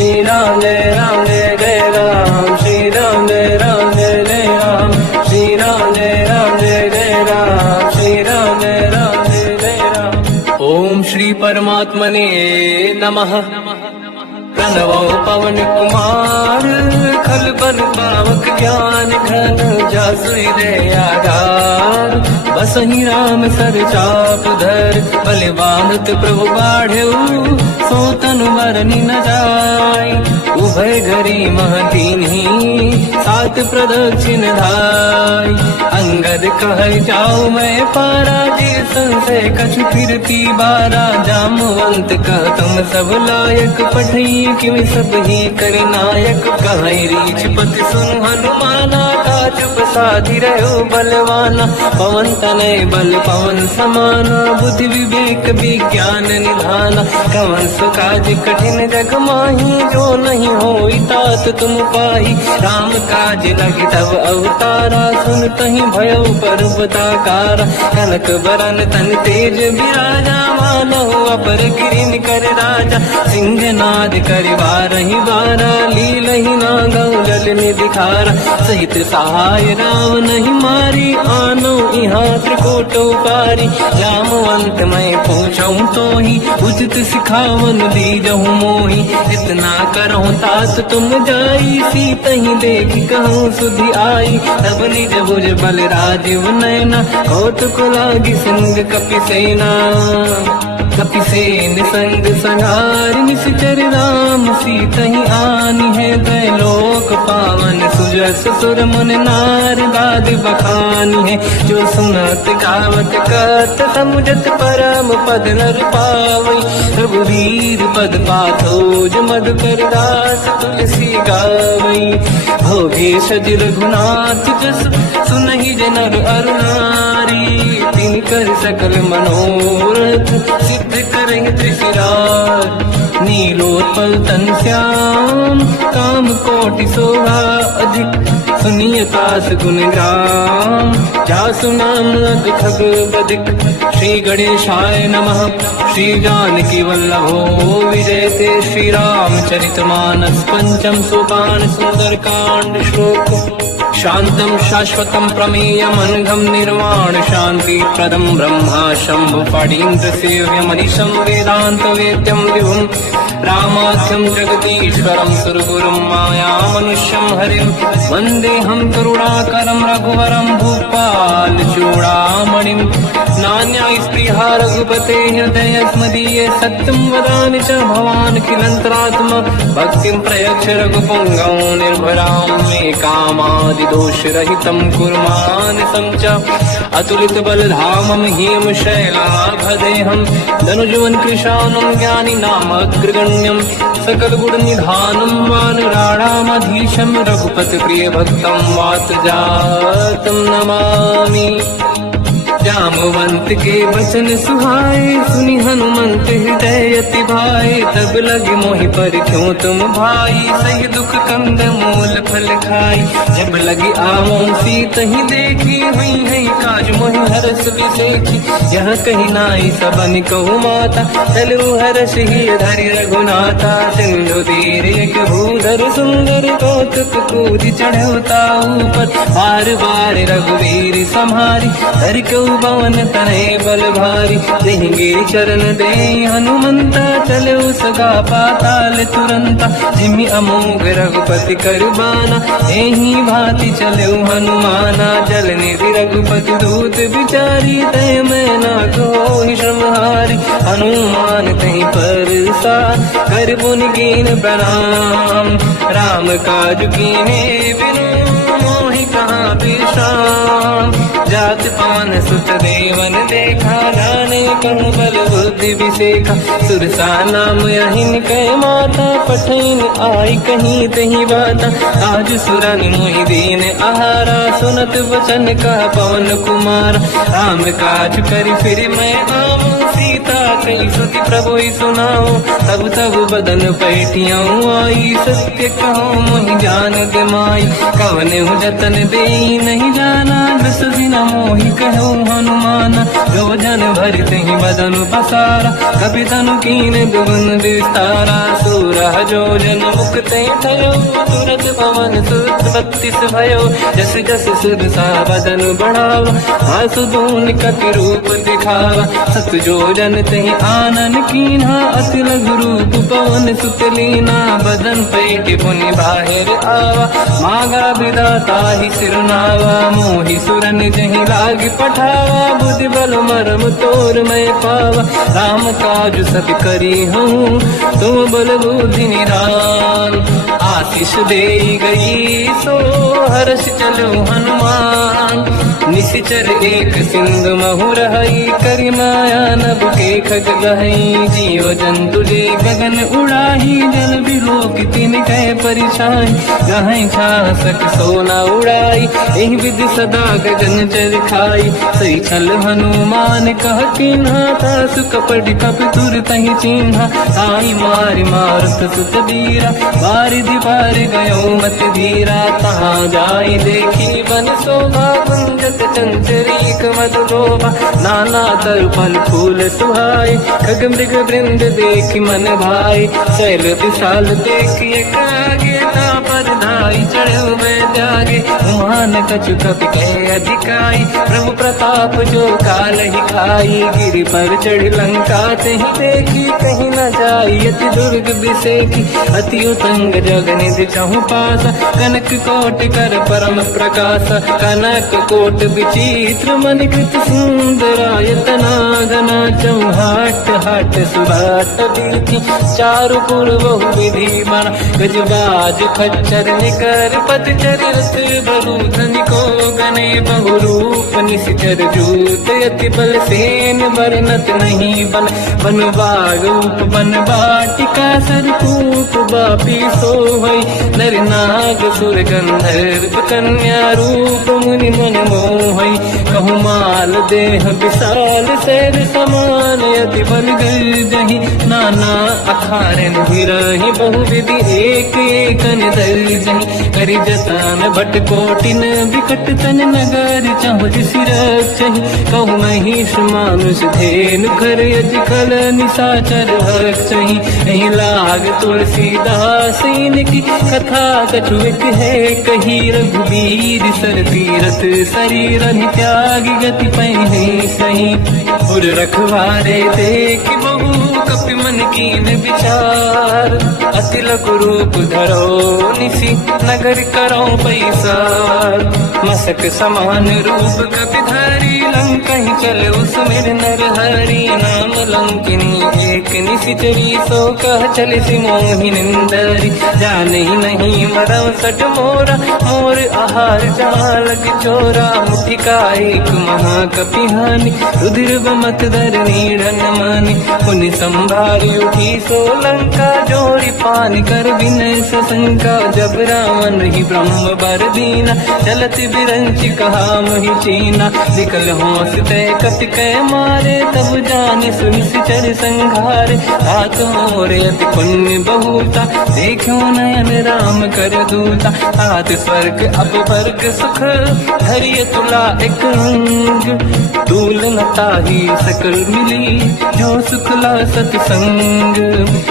श्री राम जय जय राम, श्री राम जय जय राम, श्री राम जय जय राम, श्री राम जय जय राम। ओम श्री परमात्मने नमः। प्रणवो पवन कुमार, खल बल पावक ज्ञान घन, जासु हृदय आधार। बसहि राम सर चाप धर, बलवानत प्रभु बाढ़ऊ, सो तनु मरनि न जाय। उभय घरी महदीन्ही, सात प्रदक्षिण धाय। अंगद कह जाऊ मैं पारा, जी संशय कछु फिरती बारा। जामवंत कह तुम सब लायक, पठई किम सब ही कर नायक। कहीं रीछ पति सुन हनुमाना, काज प्रसादी रहो बलवाना। पवन तनय बल पवन समाना, बुद्धि विवेक विज्ञान निधाना। कवन सुकाज कठिन जग माही, जो नहीं होई तात तुम पाही। राम काज लगी तब अवतारा, सुन तहि भयो पर्वताकारा। कनक बरन तन तेज बिराजा, मानहु अपर गिरिन कर राजा। सिंहनाद करिवारहि बारा, लीलहि नागौ जल निधिखारा। सहित सहाय राम नहीं मारी, आनो इहाँ त्रिकोटौ पारी। जामवंत मैं पूछऊँ तोहि, उचित सिखावन दीजहु मोहि। इतना करहु तात तुम जाई, सीतहि देखि कहूँ सुधि आई। तब निज भुज बल राजीव नयना, कौतुक लागी सिंह कपिसेना। कपिसेन संग संहार, निश्चर राम सीतहि आनी है। त्रैलोक पावन सुजस सुर मुन नार, गाद बखानी है। जो सुनत गावत कत, समुझत परम पद नर पावई। रघुवीर पद पाथोज, मधुकर दास तुलसी गावई। भोगे सज रघुनाथ जस, सुनहि जनर अरु नारी। तिन कर सकल मनोरथ, सिद्ध करें त्रिशिरार। नीलोत्पल तन श्याम, काम कोटि शोभा अधिक। सुनिय तास गुण ग्राम, जासु नाम अग खग बदिक। श्री गणेशाय नमः। श्री जानकी वल्लभो विजयते, श्री रामचरित मानस। पंचम सोपान सुंदर कांड श्लोक। शांतं शाश्वतं प्रमेयम्, अनघं निर्वाण शांति प्रदं। ब्रह्मा शंभु फणीन्द्र सेव्यमनिशं, वेदांत वेद्यं विभुं। रामाख्यं जगदीश्वरं, सुरगुरुं मायामनुष्यं हरिं। वन्देऽहं करुणाकरं रघुवरं, भूपाल चूडामणिं। नान्या स्पृहा रघुपते हृदय स्मदीये, सत्यं वदामि च भवान् किलन्तरात्मा। भक्तिं प्रयच्छ रघुपुङ्गं, निर्भरां मे कामादि दोषरहितं कुर्मानसं च। अतुलित बलधामं ह्येम शैलाभदेहं, धनुजवन कृशानं ज्ञानी नाम अग्रगण्यं। सकल गुण निधानं वानराणामधीशं, रघुपति प्रिय भक्तं वात जातं नमामि। जामवंत के वचन सुहाए, सुनि हनुमंत हृदय अति भाए। तब लगे मोहि पर क्यों तुम भाई, सही दुख कंद मूल फल खाई। जब लगी आवों सीतहि देखी, हुई है काज मोहि हरस बिसेखी। यह कही नाई सबन कहु माता, चलु हरष ही धरि रघुनाथा। सिंधु तीर एक भूधर सुंदर, कौतुक कूदि चढ़ौता ऊपर। बार बार रघुवीर सम्हारी, धरि कहु पवन तनय बल भारी। देंगे चरण दे हनुमंता, चले सगा पाताल तुरंता। जिमि अमोघ रघुपति कर बाना, एहि भांति चले हनुमाना। जल निधि रघुपति दूत बिचारी, तय मैं ना कोहि श्रमहारी। हनुमान तहि परसा, कर पुनि कीन प्रणाम। राम काज कीन्हे बिनु, मोहि कहाँ विश्राम। जात पान सुत देवन देखा, जाने कहूँ बल बुद्धि विसेखा। सुरसा नाम अहिन कह माता, पठैन आई कहीं तही बाता। आज सुरन मोहि दीन आहारा, सुनत वचन का पवन कुमार। राम काज करि फिर मैं आऊँ, सीता कई सुति प्रभु सुनाऊँ। तब तब बदन पैठियाँ आई, सत्य कहो मोहि जान माई। कवन जतन दे ही नहीं जाना, दस दिन मोहि कहो हनुमान। जो जन भरते ही बदन पसारा, कपि तनु कीन दुगुन विस्तारा। सूरह जो जन मुक्ते थयो, तुरत पवन सुत 32 भयो। जस जस सुर सा बदन बढ़ावा, आसु दून कपि रूप दिखावा। सत जो जन तहि आनन कीन्हा, अति लघु रूप पवन सुत लीना। बदन पैठ पुनि बाहिर आवा, मांगा विधाता ही सिरनावा। मोहि सुरन जहि लाग पठावा, बुद्धि बल मरम तोर मैं पावा। राम काज सब करी हूँ, तुम बल बुद्धि निधान। आशीष दे गई सो हर्ष चलो हनुमान। निशिचर एक सिंधु महु रहई, करि माया नभ के खग गहई। जीव जंतु जे गगन उड़ाही, जल बिलोक तिन कह परिछाई। गहई छासक सोना उड़ाई, एहि विधि सदा गगन चर खाई। सही छल हनुमान कह किन्हा, तासु कपट कप तुर तहि चिन्हा। आई मारि मारुत सुत बीरा, बारिधि पार गयो मत धीरा। तहाँ जाई देखी बन शोभा, कुंजत चंचरीक मधु लोभा। नाना तरु फल फूल सुहाई, खग मृग वृंद देख मन भाई। शैल विशाल देखी एक आगे, ना पर धाई चढ़ो मैं त्यागे। उमान कछु कपि कह अधिकाई, प्रभु प्रताप जो काल ही खाई। गिरि पर चढ़ लंका तहि देखी, कहीं न जाई अति दुर्ग बिसेकी। अति उतंग जग निधि चहु पासा, कनक कोट कर परम प्रकाश। कनक कोट विचित्र मणिकृत सुंदरायतना। घना चौहाट हाट सुभाट दीति, चारु पुर बहु विधि बना। गजबाज खच्चर निकर पतचर, रथ बरु धनिको गने बहु रूप। निशिचर जूत अति बल सेन, बरनत नहीं बन। बन बाग रूप बन बाटिका, सरकूप बापी सोहई। नर नाग सुर गंधर्व कन्या, रूप मुनि मन मोहई। कहु माल देह विशाल, शैर समान अति बल गर्जहि। नाना अखारन भिरहि, बहु विधि एक एकन दर्जहि। करि जतन भट कोटिन, विकट तन नगर चहु सिरचहि। कहु महिष मानुष धेनु, घर यज खल निशाचर हरचहि। एहि लाग तुलसीदास इनकी, कथा कछु एक है कही। रघुबीर सर तीरथ शरीर, त्यागी गति पहि सही। उर रखवारे देख बहु, कपि मन कीन विचार। अति लघु रूप धरो निशि, नगर करो पैसार। मसक समान रूप कपि धरी, लंका ही चले उसमें नर हरि। नाम लंकिनी एक निशिचरी, सो कह चल सि मोहि निंदरी। जाने नहीं मरम सट मोरा, मोर आहार जालक चोरा। मुठिका एक महाकपि हानि, रुधिर बमत धर नीड़न मानि। पुनि संभारी उठी सो लंका, जोरी पानी कर विनय सशंका। जब रावण ही ब्रह्म बर दीना, चलत बिरंच कहा मोहि चीना। निकल होश तय कपि कह मारे, तब जाने सुनि सिचर संघारे। हाथ मोरे अति पुण्य बहुता, देखो नयन राम कर दूता। हाथ स्वर्ग अब वर्ग सुख, धरिय तुला एक अंग। दूल न ताहि सकल मिली, जो सुखला सतसंग।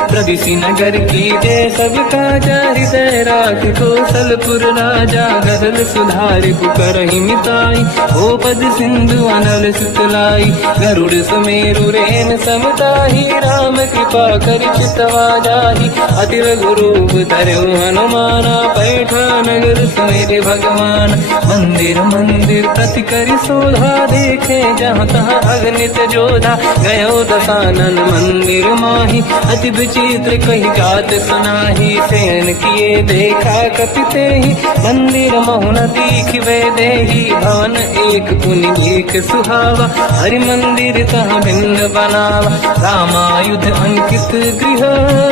प्रदिशि नगर की जय सब काजा, हृदय राख कौशलपुर राजा। गरल सुधारि पुकारहि मिताई, ओ पद सिंधु अनल सुतलाई। गरुड़ सुमेरु रेन समताहि, राम कृपा कर चितवा जाहि। अति लघु रूप धरऊ हनुमाना, पैठा नगर सुमेरे भगवान। मंदिर मंदिर प्रति करि शोधा, देखे जहाँ तहाँ अगणित जोधा। गयो दशानन मंदिर माहि, अति विचित्र कही जात सुनाहि। सेन किए देखा कपि तेहि, मंदिर महु न दीखिबे देहि। भवन एक पुनि एक सुहावा, हरि मंदिर तहाँ भिन्न बनावा। रामायुध अंकित गृह,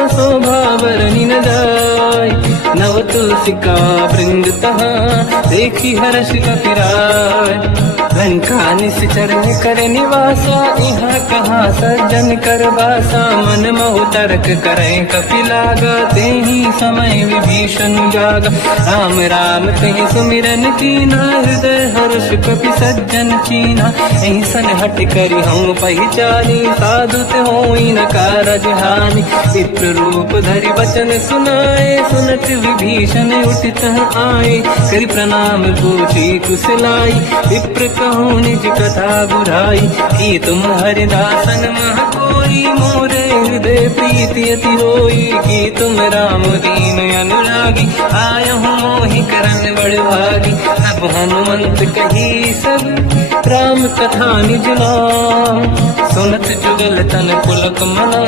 शोभा बरनि न जाय। नव तव तुलसी का वृंद तहाँ देखी हर्ष कपिराय। लंका निश्चर कर निवासा यहाँ कहाँ सज्जन कर बासा। मन मोह तर्क करें कपिलागा तेहि समय विभीषण जागा। राम राम तेहि सुमिरन कीना हृदय हर्ष कपि सज्जन चीना। ऐसन हट करी हम पहचानी साधु ते होई न कारज हानि। चित्र रूप धरि वचन सुनाए सुनत विभीषण उठित आए। करि प्रणाम पूछी कुशलाई विप्र कहूँ निज कथा बुराई। कि तुम हरिदासन मह कोई मोरे हृदय प्रीति अति होई। कि तुम राम दीन अनुरागी आयहु मोहि करन बड़ भागी। तब हनुमंत कही सब राम कथा निज नाम। सुनत जुगल तन पुलक मना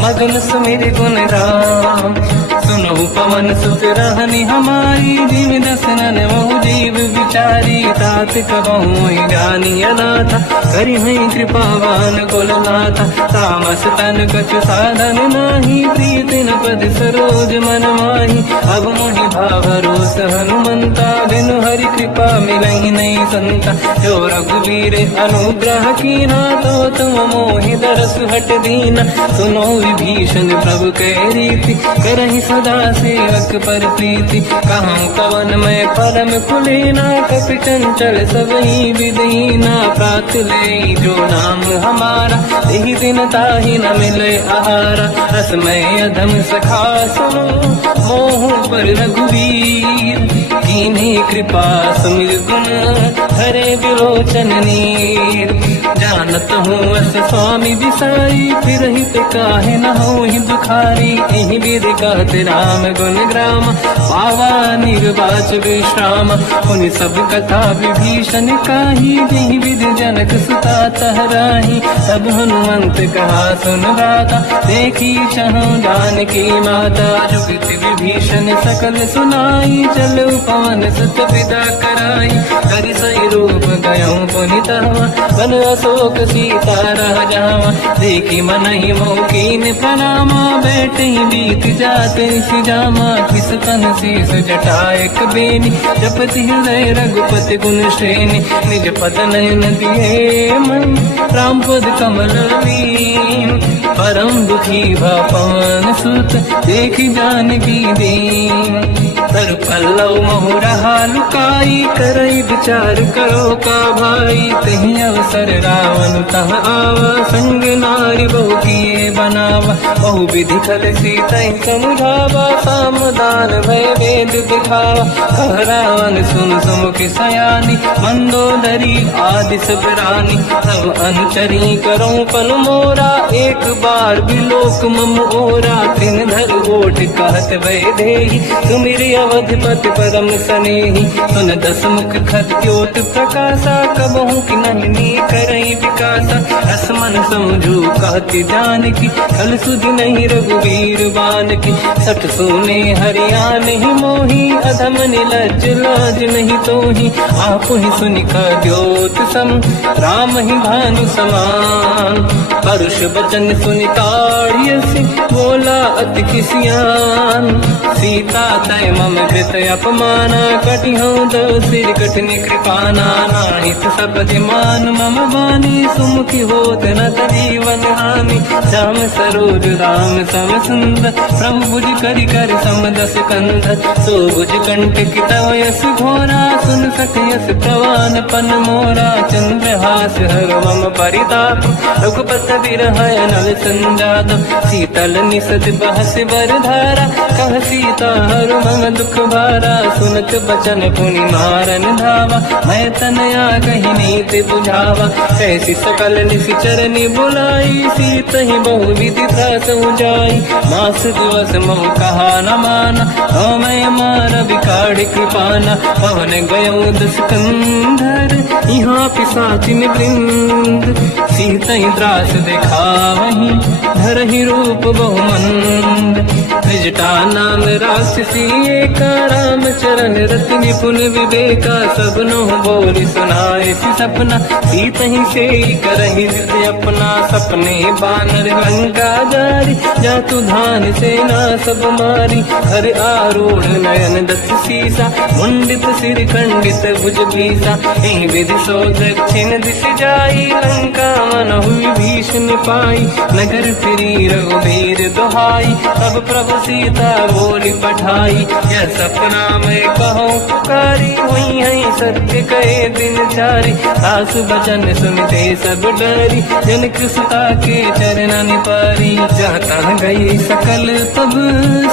मगन सुमिर गुण राम। सुनहु पवन सुत रहनि हमारी जीव दसनन महु जीव विचारी। तात कबहु जानी अनाथा करि हैं कृपावान कुलनाथा। तामस तन कछु साधन नाही प्रीत न पद सरोज मन माही। अब मोहि भावरोस हनुमंता बिनु हरि कृपा मिलहि नहीं संता। जो रघुवीर अनुग्रह कीना तो तुम मोहि दरस हट दीना। सुनो विभीषण प्रभु के रीति करहि सदा सेवक पर प्रीति। कहूँ कवन मैं परम कुलीना कपि चंचल सबहि विदीना। प्रात ले जो नाम हमारा यही दिन ताहि न मिले आहारा। रसमय अधम सखा सुनो मोह पर रघुवीर। कीन्ही कृपा सुमिर गुण हरे विलोचन नीर। जानत हूँ अस स्वामी विसाई फिर हित काहे न होहि दुखारी। एहि विधि कहत राम गुण ग्राम पावा निर्वाच विश्राम। उन सब कथा विभीषण काही जेहि विधि जनक सुता तहराही। तब हनुमंत कहा सुन राता देखी चहु जानकी माता। जुगति विभीषण सकल सुनाई चलु पवन सुत पिता कराई। करि सही रूप गयऊँ पुनितवा बन अशोक सीता रह जावा। देखी मनहि मोह कीन प्रणामा बैठे बीत जाते सिजामा। किस तन शीस जटायक बेनी जपति हृदय रघुपति गुण श्रेणी। निज पद नयन दिए मन राम पद कमल लीन। परम दुखी भा पवन सुत देखी जानकी दीन। तर पल्लव महु रहा लुकाई करई विचार करो का भाई। तहि अवसर रावण तह आवा संग नारी बहु किए बनावा। बहु विधि खल सीता समुझावा सामदान भय वेद दिखावा। कह रावण सुन सुमुख सयानी मंदोदरी आदि सब रानी। सब अनुचरी करो पन मोरा एक बार बिलोक मम ओरा। तीन धर ओठ कहत भय देहि सुमिरि अवधिपति परम सनेहि। सुन दस मुख खद्योत प्रकाशा कबहु कि नहिनी करई विकासा। असमन समझू कहती जानकी कल सुधि नहीं रघुवीर बानकी। सठ सोने हरियाण ही मोही अधम निलज लाज नहीं तोही। आप ही सुनि खद्योत सम राम ही भानु समान। परुष बचन सुनि ताड़ियसि बोला अति किसियान। सीता तय मम कृत अपमाना कटिहूँ दो सिर कठिन कृपाना। नाहित सपति मान मम बानी सुमुखी होत न जीवन हानि। श्याम सरोज राम सम सुंदर प्रभु भुज करि कर समदस कंध। सो भुज कंठ की तव यस घोरा सुन सक यस प्रवान पन मोरा। चंद्रहास हर मम परिताप रघुपत बिरह नल संजात। शीतल निसत बहस बर धारा कह सीता हर मम दुख भारा। सुनत बचन पुनि मारन धावा मैं तनया कही नीति बुझावा। ऐसी सकल निश्चरनि बुलाई सीत ही बहु विधि त्रास जाई। मास दिवस मोह कहा न माना तो मैं मार बिकाड़ कृपाना। पवन गयो दस कंधर यहाँ पिशाचिन वृंद। सीत ही त्रास दिखावहीं धरहि रूप बहुमंद। त्रिजटा नाम राक्षसी एका, राम चरण रति निपुण विवेका, सबनो बोल सुनाए सी सपना, सीत ही से करहि जिद अपना, सपने बानर लंका जारी, जातु धान सेना सब मारी, हर आरूढ़ नयन दस सीसा, मुंडित सिर खंडित भुज बीसा, एहि विधि सो दक्षिण दिश जाई, लंका मन हुई भीषण पाई, नगर फिरी रघुबीर दुहाई, तब प्रभु सीता बोली पठाई, यह सपना मैं कहूँ पुकारी, हुई है सत्य कहे दिन चारी, सास बचन सुनते सब डरी, जनक सुता के चरण पारी, जहाँ गई सकल तब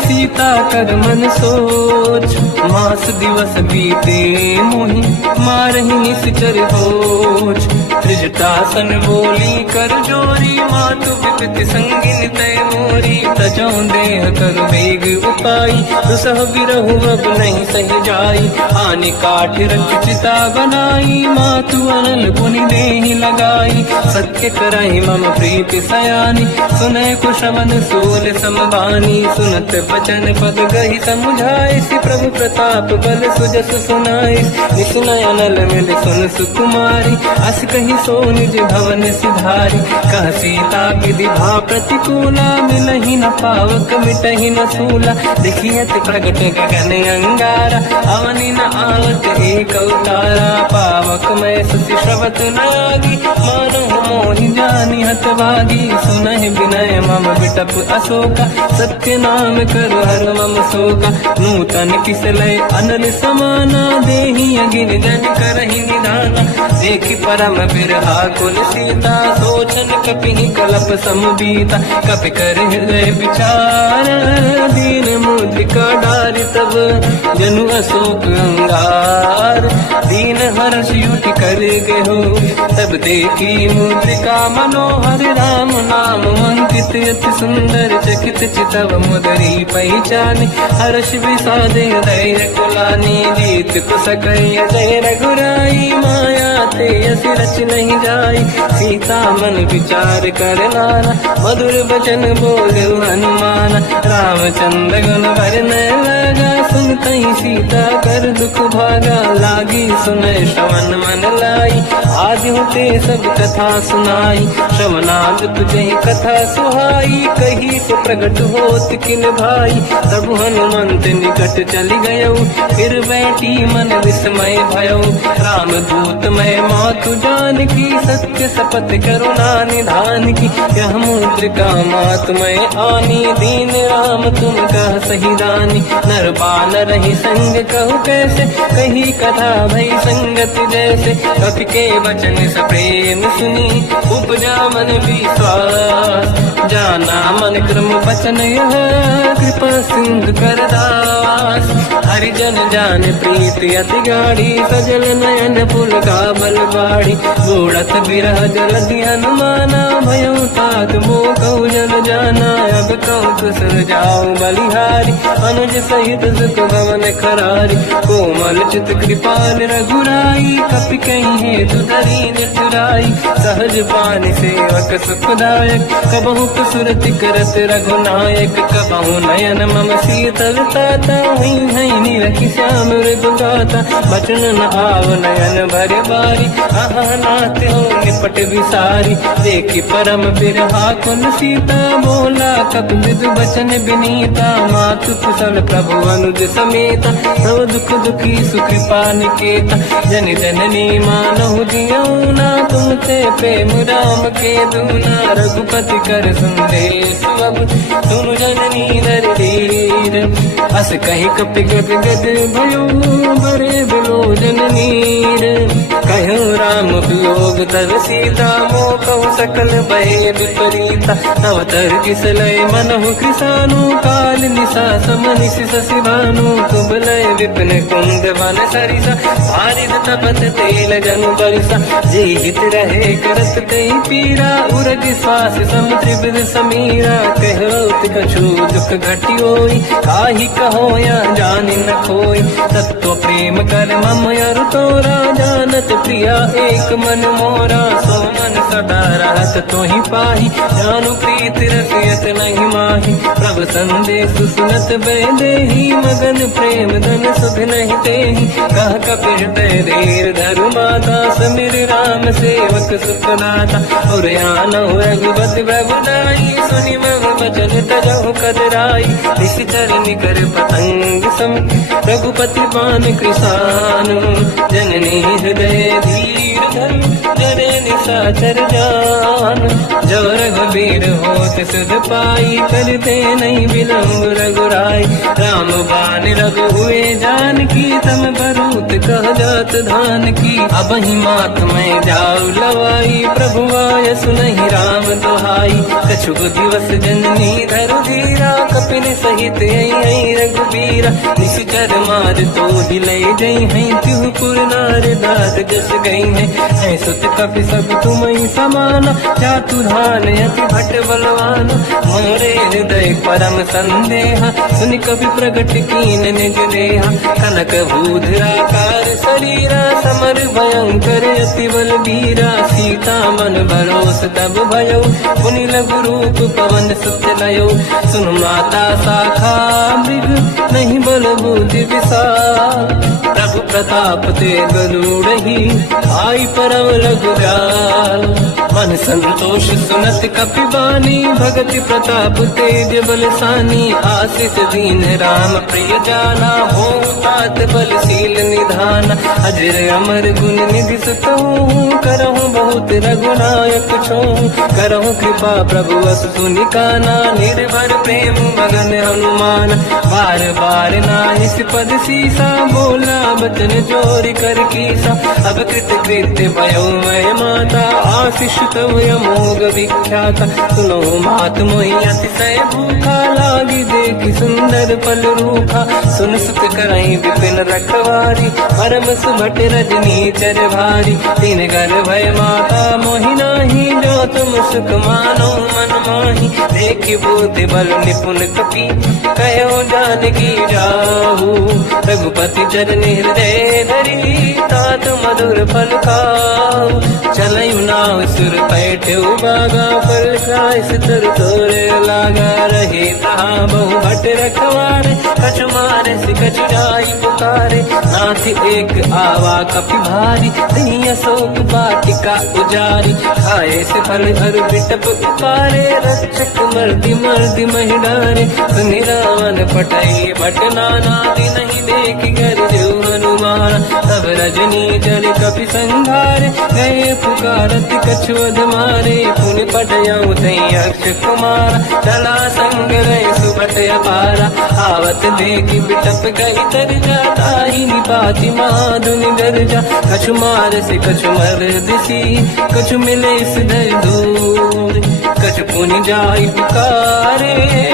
सीता कर मन सोच, मास दिवस बीते मोहि मारहि निश्चर होच, त्रिजटासन बोली कर जोरी, मातु विपति संगिन तय मोरी, तजौ देह कर वेग उपाई, दुसह बिरहु अब नहीं सह जाई, आने काठ रख चिता बनाई, मातु अनल पुनि देहि लगाई, सत्य कराई मम प्रीति सयानी, सुनय कुशमन सूल समबानी, सुनत बचन पद गहि समुझाए, सि प्रभु प्रताप बल सुजस सुनाई, निसुनय अनल मिल सुन सुकुमारी, अस कहि सो निज भवन सिधारी, कह सीता विधि भा प्रतिकूला, मिलहि न पावक मिटहि न सूला, देखियत प्रगट गगन अंगारा, अवनि न आवत एक अवतारा, पावक मैं सुति श्रवत न आगी, मानहु मोहि जानि हतभागी, सुनहि विनय मम विटप अशोका, सत्य नाम करु हर मम शोका, नूतन किसलय अनल समाना, देहि अगिन जन करहि निधाना, देखि परम बिरहा कुल सीता, सोचन कपिहि कलप समबीता, कपि कर हृदय विचार, दीन मुद्रिका डारि तब जनु अशोक अंगार, दीन हर्ष युति कर गेहु, तब देखी मुद्रिका मनोहर, राम नाम अंकित अति सुंदर, चकित चितव मुदरी पहचाने, हर्ष विषादे धैर्य कुलानी, जीत कुसकय जय रघुराई, माया ते अस रच नहीं जाई, सीता मन विचार कर नाना, मधुर बचन बोले हनुमान, रामचंद्र गुण वरनय लगा, सुनतहि सीता कर दुख भागा, लागी सुनय श्रवण मन लाई, आदि होते सब कथा सुनाई, श्रवणाद तुझे कथा सुहाई, कही से प्रगट होत किन भाई, तब हनुमंत निकट चली गयो, फिर बैठी मन विस्मय भयो, राम दूत मैं मातु जान की, सत्य शपथ करुणा निधान की, यह मुद्रिका मात मैं आनी, दीन राम तुम कह सही दानी, नर बानर ही संग कहु कैसे, कही कथा भई संगत जैसे, कपि के वचन सप्रेम सुनी, उपजा मन विश्वास, जाना मन क्रम वचन यह, कृपा सिंधु कर दास, हरिजन जान प्रीति अति गाढ़ी, सजल नयन पुल का बल बाढ़ी, बूढ़त बिरह जल हनुमाना, भयो तात मोह कहु जल जाना, अब कहु कुशल जाओ बलिहारी, अनुज सहित सुत भवन खरारी, कोमल चित कृपाल रघुराई, कपि कहीं हेतु धरी निठुराई, सहज पान सेवक सुखदायक, कबहु कुसुरति करत रघुनायक, कबहु नयन मम शीतल ताता, हुई है निरखि श्याम मृदुगाता, बचन न आव नयन भर बारी, आहा नाथ हो निपट विसारी, देखि परम बिरहा कुल सीता, बोला कपि मृदु बचन विनीता, मातु कुशल प्रभु अनुज समेता, सब दुख दुखी सुखी पानिकेता, जन जननी मानहु जियौना, तुम ते प्रेम राम के दूना, रघुपति कर संदेश अब तुम जननी दर धीर, अस कहि कपि गद गद भयो, बरे बिलोचन नीर, कहो राम वियोग तब सीता, मोह कहु सकल भय विपरीता, तव तर किसलय मनहु कृसानु, काल निशा समनिश शशि भानु, कुबलय विपिन कुंद वन सरिसा, बारिद तपत तेल जनु बरसा, जे हित रहे करत ते पीरा, उरग श्वास सम त्रिविध समीरा, कहत कछु दुख घटी होई, काहि कहो या जानि न खोई, तत्व प्रेम कर मम अरु तोरा, जानत प्रिया एक मन मोरा, सो मन सदा रहत तो ही पाही, जानु प्रीत रसियत नहीं माही। प्रभु संदेश सुनत बैदेही, मगन प्रेम धन सुध नहीं तेही। कह कपि हृदय धीर धरु माता, समिर राम सेवक सुख दाता। और आनौ रघुपति प्रभुदाई, सुनि मम बचन तजहु कदराई। निश्चर निकर पतंग सम, रघुपति बान कृसानु। जननी हृदय धीर धरु, जरे निशाचर जान। जो रघुबीर होत सुध पाई, करते नहीं विलम्ब रघुराई। राम बान रघु हुए जानकी, तम भरूत कह जात धान की। अब ही मात में जाऊ लवाई, प्रभु आय सुनहि राम दुहाई। कछुक दिवस जननी धरु धीरा, कपिन सहित आई रघुबीरा। निश्चर मार तो दिलै जई हैं, तिहु पुर नार दाद जस गई है। सुत कपि सब तुमहि समाना, चातुर्धान अति भट बलवान। मोरे हृदय परम संदेहा, सुनि कपि प्रगट कीन निज देहा। कनक भूधराकार शरीरा, समर भयंकर अति बलबीरा। सीता मन भरोस तब भयो, पुनि लघु रूप पवन सुत लयो। सुन माता शाखा मृग, नहीं बल बुद्धि विशाल। प्रभु प्रताप ते गरुड़हि, आई परम रघुराल। मन संतोष सुनत कपि बानी, भगति प्रताप तेज बलसानी। आशीष दीन राम प्रिय जाना, हो तात बलशील निधान। अजर अमर गुण निधि सुतहु, करहु बहुत रघुनायक छोहु। करहु कृपा प्रभु अस सुनि काना, निर्भर प्रेम मगन हनुमान। बार बार नाहिस पद सीसा, बोला बचन जोरि कर कीसा। अब कृत कृत्य भयो मैं माता, आशीष तव अमोघ विख्याता। सुनो मात मोहि अतिशय भूखा, लागी देखि सुंदर फल रूखा। सुन सुत करहि विपिन रखवारी, परम सुभट रजनी चर भारी। तीन घर भय माता मोहि नाही, जो तुम सुख मानो मन माही। देखि बुद्धि बल निपुण कपि, कहो जानकी जाहू। रघुपति चरण हृदय धरी, तात मधुर फल खाऊ। चलयु नाव सुर पैठे बागा, फल खाय सितर तोरे लागा। रहे तहाँ बहु भट रखवारे, कछु मारे से कछु जाई पुकारे। नाथ एक आवा कपि भारी, दही अशोक वाटिका उजारी। खाए से फल हर बिटप उपारे, रक्षक मर्दि मर्दि महि डारे। सुनि रावण पटई भट नाना, नहीं देख कर जो हनुमान। तब रजनी जल कपि संघारे, गए पुकारत कछुअध मारे। पुनि पटयऊ तई अक्ष कुमार, चला संग रहे सुभट अपारा। आवत देखि बिटप गई तर जाता, ही निपाति माधुनि गरजा। कछु मार से कछु मर दिसी, कछु मिले सिधर दूर। कछु पुनि जाई पुकारे,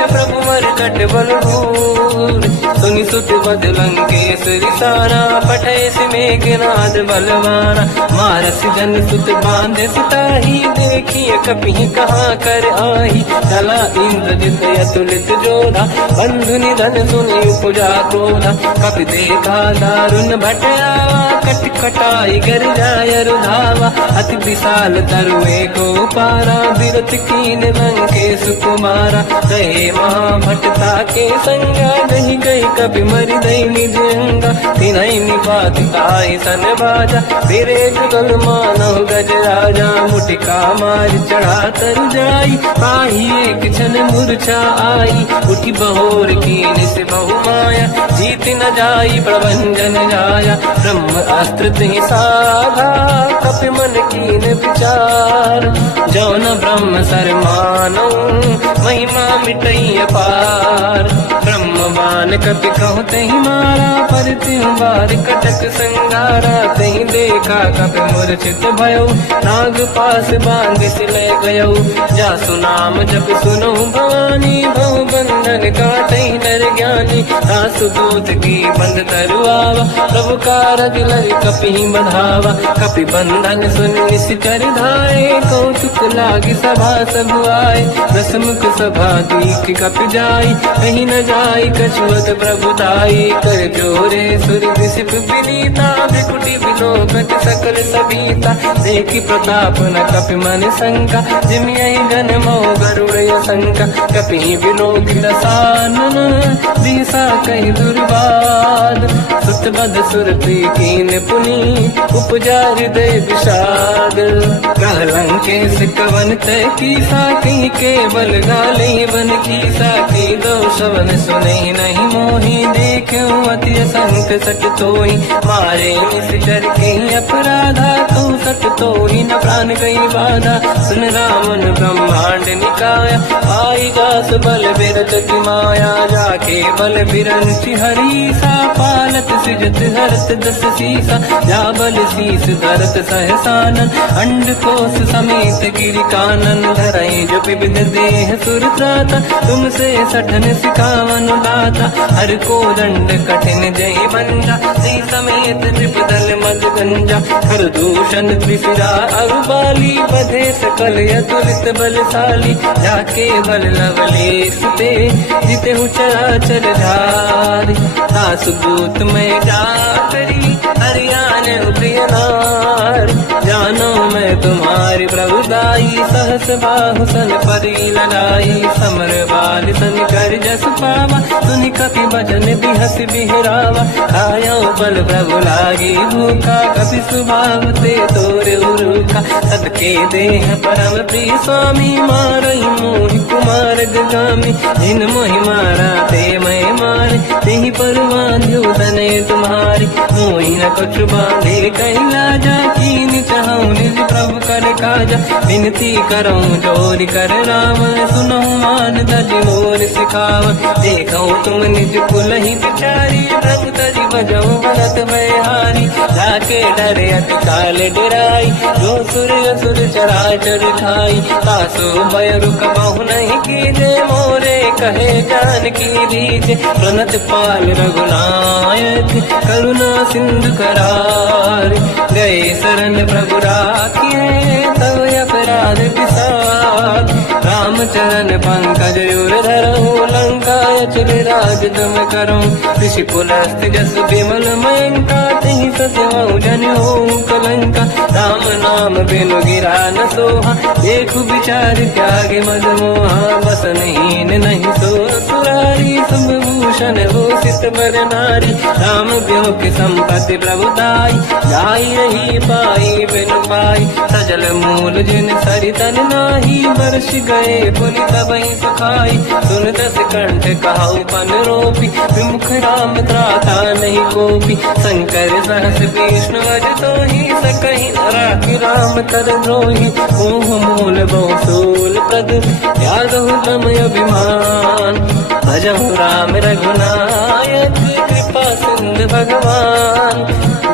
प्रभु मरकट बल भूर। सुनि सुत बद लंकेश्वरी सारा, पठय से मेघनाद बलवाना। मारस जन सुत बांधे सिताही, देखिए कपि कहाँ कर आही। चला इंद्रजित अतुलित जोधा, बंधु निधन सुनि उपजा क्रोधा। कपि देखा दारुण भट आवा, कट कटाई गर जाय रुधावा। अति विशाल तरुए को पारा, बिरत कीन लंकेश कुमारा। गए महाभटता के संगा, दही गई कपि मरि दई निज अंगा। तिनहि निपाति आई सन बाजा, फिरे जुगल मानव गज राजा। मुटिका मार चढ़ा तर जाई, पाही एक क्षण मूर्छा आई। उठी बहोर कीन से बहु माया, जीत न जाई प्रभंजन जाया। ब्रह्म अस्त्र तिहि साधा, कपि मन कीन विचार। जौन ब्रह्म सर मानो, महिमा मिटई अपार। ब्रह्म बान कपि कहु तहि मारा, पर तिहु बार कटक संगारा। तहि देखा कपि मूर्छित भयो, नाग पास बांध सिले गयो। जासु नाम जप सुनहु भवानी, बहु बंधन काटहि नर ज्ञानी। मारी, दास दूत की बंद तरुआवा, प्रभु कारज लय कपि बंधावा। कपि बंधन सुन निश्चर धाये, कौतुक लागी सभा सब आए। दसमुख सभा दीख कपि जाई, कहीं न जाई कछुअत प्रभु दाई। कर जोरे सुर विसिप विनीता, बिकुटी विलोकत सकल सबीता। देखी प्रताप न कपि मन शंका, जिमियहि गण मोह गरुड़ शंका। कपि विलोकित सानन, दिशा कहि दुर्बाद। सुत बध सुरति कीन पुनी, उपजा हृदय विषाद। कहलंकेश कवन तय कीसा, कहीं केवल गाले बन कीसा। की दो शवन सुने नहीं मोहि, देखे अति संत सट तोहि। मारे निश्चर के अपराधा, कहूँ सट तोहि न प्राण गई बाधा। सुन रामन ब्रह्मांड निकाया, आई दास बल बिरत की माया। जाके बल बिरंचि हरीसा, पालत सिजत हरत दस सीसा। जा बल शीस धरत सहसानन, अंड कोश समेत गिरि कानन। धरई जो विविध देह सुर त्राता, तुमसे सठन सिखावन दाता। हर को दंड कठिन जय बंजा, श्री समेत त्रिपदल मद गंजा। हर दूषण त्रिशिरा अरुबाली, बधे सकल अतुलित बलशाली। जाके बल लवलेश ते, जिते चराचर धारी। दास दूत में जाकरी, हरियाण प्रिय नार। जानो मैं तुम्हारी प्रभुदाई, सहस बाहु सन परी लड़ाई। समर बाल सन कर जस पावा, सुनि कपि भजन बिहस बिहरावा। आयो बल प्रभु लागी भूखा, कपि स्वभाव ते तोरे उरुखा। सदके देह परम प्रिय स्वामी, मारई मोहि कुमार गगामी। जिन मोहि मारा ते मैं मारे, तेहि पर बांध्यो तनय तुम्हारी। मोहि न कछु बांधे कैला जा, कीन चाहूं निज प्रभु कर काजा। विनती करऊं जोरि कर राम, सुनऊं मान दज मोर सिखाव। देखऊं तुम निज कुल ही बिचारी, प्रभु तज बजऊं भरत भयहारी। जाके डरे अति काल डराई, जो सुर असुर चराचर खाई। तासु भय रुक बहु नहीं कीजे, मोरे कहे जान की दीजे। प्रणत पाल रघुनायक, करुणा सिंधु करार। गए शरण प्रभु राखिए, तव अपराध विसार। रामचरण पंकज उर धरऊं, लंका अचल राज तुम करूं। ऋषि पुलस्त जस विमल मयंका, तिहि ससवं जन होऊं कलंका। राम नाम बिनु गिरा न सोहा, देखु विचार त्यागे मद मोहा। बसनहीन नहीं सो सुरारी, शुभ भूषण भूषित बर नारी। राम ब्यों की संपत्ति प्रभुदाई, जाई रही पाई बिनु पाई। सजल मूल जिन सरितन नाही, वर्ष गए पुनि तबहि सुखाई। सुन दस कंठ कहाऊ पन रोपी, विमुख राम त्राता नहीं कोपी। शंकर सहस विष्णु अज तोहि, सकहि न राखि राम कर द्रोही। मोह मूल बहु सूल प्रद, त्यागहु तम अभिमान। भजहु राम रघुनायक, कृपा सिंधु भगवान।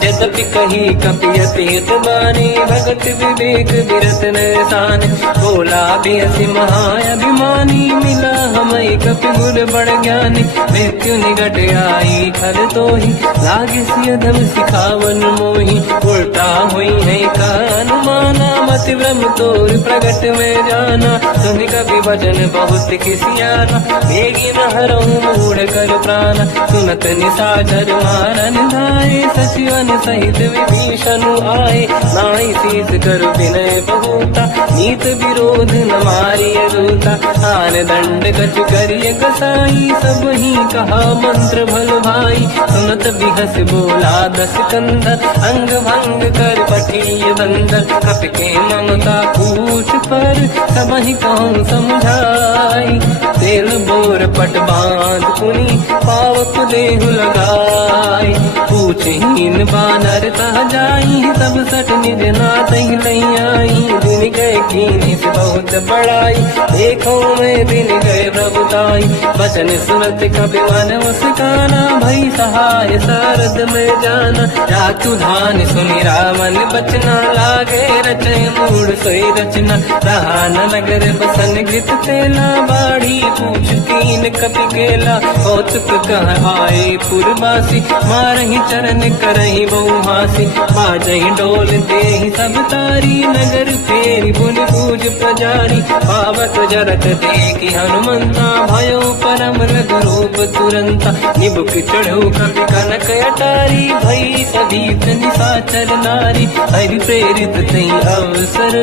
यद्यपि कही कपि अतीत बानी, भगत विवेक विरत नैसान। बोला बेसी महाअभिमानी, मिला हमें कपि गुर बड़ ज्ञानी। मृत्यु निकट आई खल तोहि, लागे सियधम सिखावन मोहि। उल्टा हुई है का अनुमाना, मति ब्रह्म तोर प्रगट में जाना। सुनि कपि वचन बहुत किसियाना, बेगी न हरऊं मूढ़ कर प्राण। सुनत निशाचर मारन धाये, सचिवन सहित विभीषण आए। नाई शीस कर विनय बहुता, नीत विरोध न मारिय दूता। आन दंड कछ करिय कसाई, सब ही कहा मंत्र भल भाई। सुनत बिहस बोला दस कंधर, अंग भंग कर पठिय बंदर। कपि के ममता पूछ पर, सब ही कहूँ समझाई। तेल बोर पट बांध पुनि, पावक देहु लगाई। पूछहीन बानर तह जाई, तब सट निज नाथ ही नहीं आई। दिन गए कीनी से बहुत बड़ाई, देखो मैं दिन गए प्रभुताई। बचन सुनत कपि मन मुस्काना, भई सहाय सारद में जाना। जातु धान सुनि रामन बचना, लागे रचय मूढ़ सोई रचना। रहा न नगर बसन गृत तेला, बाढ़ी पूछ कीन कपि केला। कौतुक कह आए पुरवासी, मारही चरण करही बहु हासी, बाजही डोल देहि सब तारी, नगर फेरी बुन पूज प्रजारी, पावत जरत देखी हनुमंता, भयो परम लघु रूप तुरंता, निबुक चढ़ो कपि कनक अटारी, भई सभीत निशाचर नारी, हरि प्रेरित तई अवसर,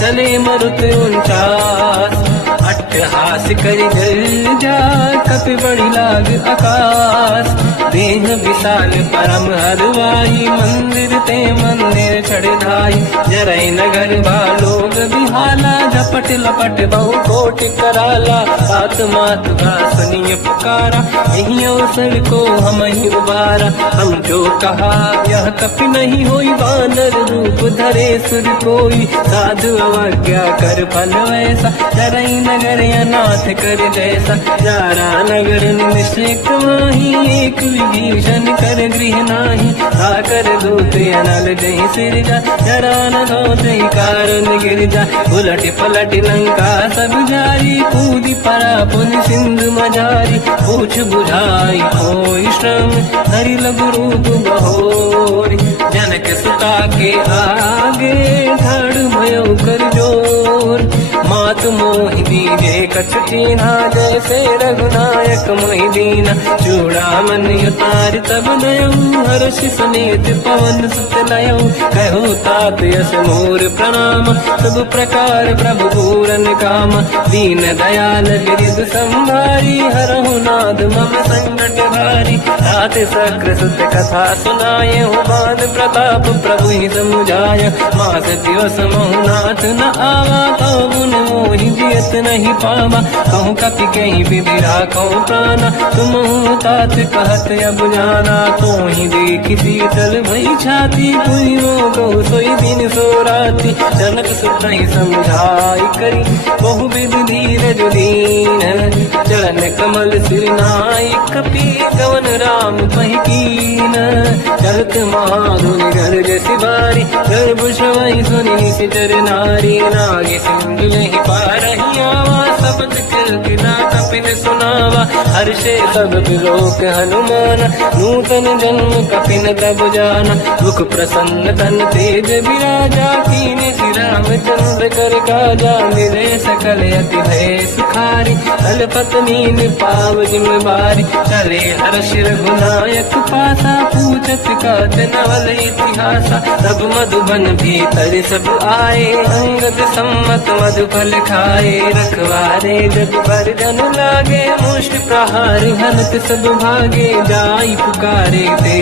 चले मरुत 49, अट्टहास करि जल जा, कपि बड़ी लाग आकाश, देह विशाल परम हरवाई, मंदिर ते मंदिर चढ़ धाई, जरई नगर बालोग बिहाला, झपट लपट बहु कोटि कराला, सात मात का सुनिय पुकारा, यही अवसर को हम ही उबारा, हम जो कहा यह कपि नहीं होई, वानर रूप धरे सुर कोई, साधु अवज्ञा कर फल वैसा, जरई नगर अनाथ कर जैसा, जारा नगर निश्चित माही, एक विभीषण कर गृह नाही, आकर दूत अनल जही सिर जा, जरा न गौते कारण गिर जा, उलट पलट लंका सब जारी, कूदी परा पुन सिंधु मजारी, पूछ बुझाई कोई श्रम, हरि लघु रूप बहोरी, जनक सुता के आगे ठाड़ भयो कर जोर, मात मोहि दीजे कछ कीन्हा, जैसे रघुनायक मोहि दीना, चूड़ामन उतार तब नयऊ, हर्ष समेत पवन सुत नयऊ, कहो तात यस मोर प्रणाम, सब प्रकार प्रभु पूरन काम, दीन दयाल गिरिध संभारी, हरहु नाद मम संकट भारी, तात सक्र सुत कथा सुनाए, मान प्रताप प्रभु ही समुझाय, मास दिवस महु नाथ न आवा, कहो मोहि जियत नहीं पावा, कहूँ कपि कहीं विधि राखो प्राणा, तुम तात कहत अब जाना, तो ही देखी शीतल भई छाती, पुइयो को सोई दिन सो राती, जनक सुत ही समझाई करी, बहु विधि धीरज दीन, चरण कमल सिर नाई, कपि गवन राम पहि कीन, चलत महाधुनि गर्ज सिबारी, गर्भ श्रवई सुनि निशिचर नारी, नागे सिंधु यही पारही आवा, शब्द कीर्तना कपिन सुनावा, हर्षे सब लोक हनुमाना, नूतन जन्म कपिन तब जाना, मुख प्रसन्न तन तेज विराजा, कीने श्री रामचंद्र कर काजा, मिले सकल अति भय सुखारी, अल्पत मीन पाव जिम बारी, चले हर्ष रघुनायक पासा, पूछत कात नवल इतिहासा, सब मधुबन भीतर सब आए, अंगद सम्मत मधुफल खाए, रखवारे जब पर जन लागे, मुष्ट प्रहार हनत सब भागे, जाई पुकारे ते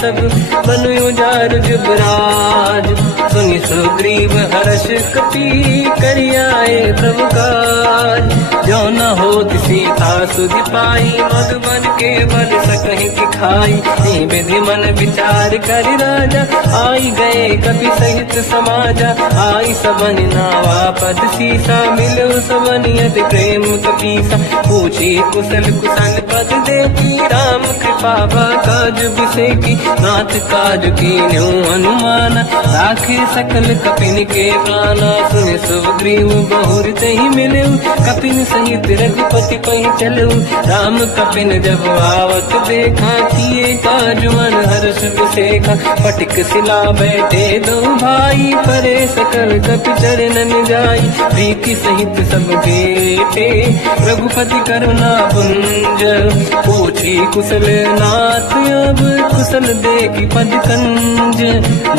सब बन उजार जुबराज, सुनि सुग्रीव हर्ष कपि करियाए प्रभु काज, जो न होत सीता सुधि पाई, मधुबन के बल सकहि खाई, विधि मन विचार कर राजा, आई गए कपि सहित समाजा, आई सबन नावा पद सीसा, मिलो सबन यद प्रेम कपीसा, पूछी कुशल कुशल पद देखी, राम कृपा काज बिसेकी, नाथ काज कीन्यो हनुमाना, राखे सकल कपिन के प्राणा, सुनि सुग्रीव बहुर तहि मिलऊ, कपिन सहित रघुपति पहि चलऊ, राम कपिन जब आवत देखा, किए काज मन हर्ष विसेखा, पटिक सिला बैठे दो भाई, परे सकल कपि चरणन जाई, प्रीति सहित सब बेटे, रघुपति करुणा पुंज, पूछी कुशल नाथ अब, कुशल देखी पद कंज,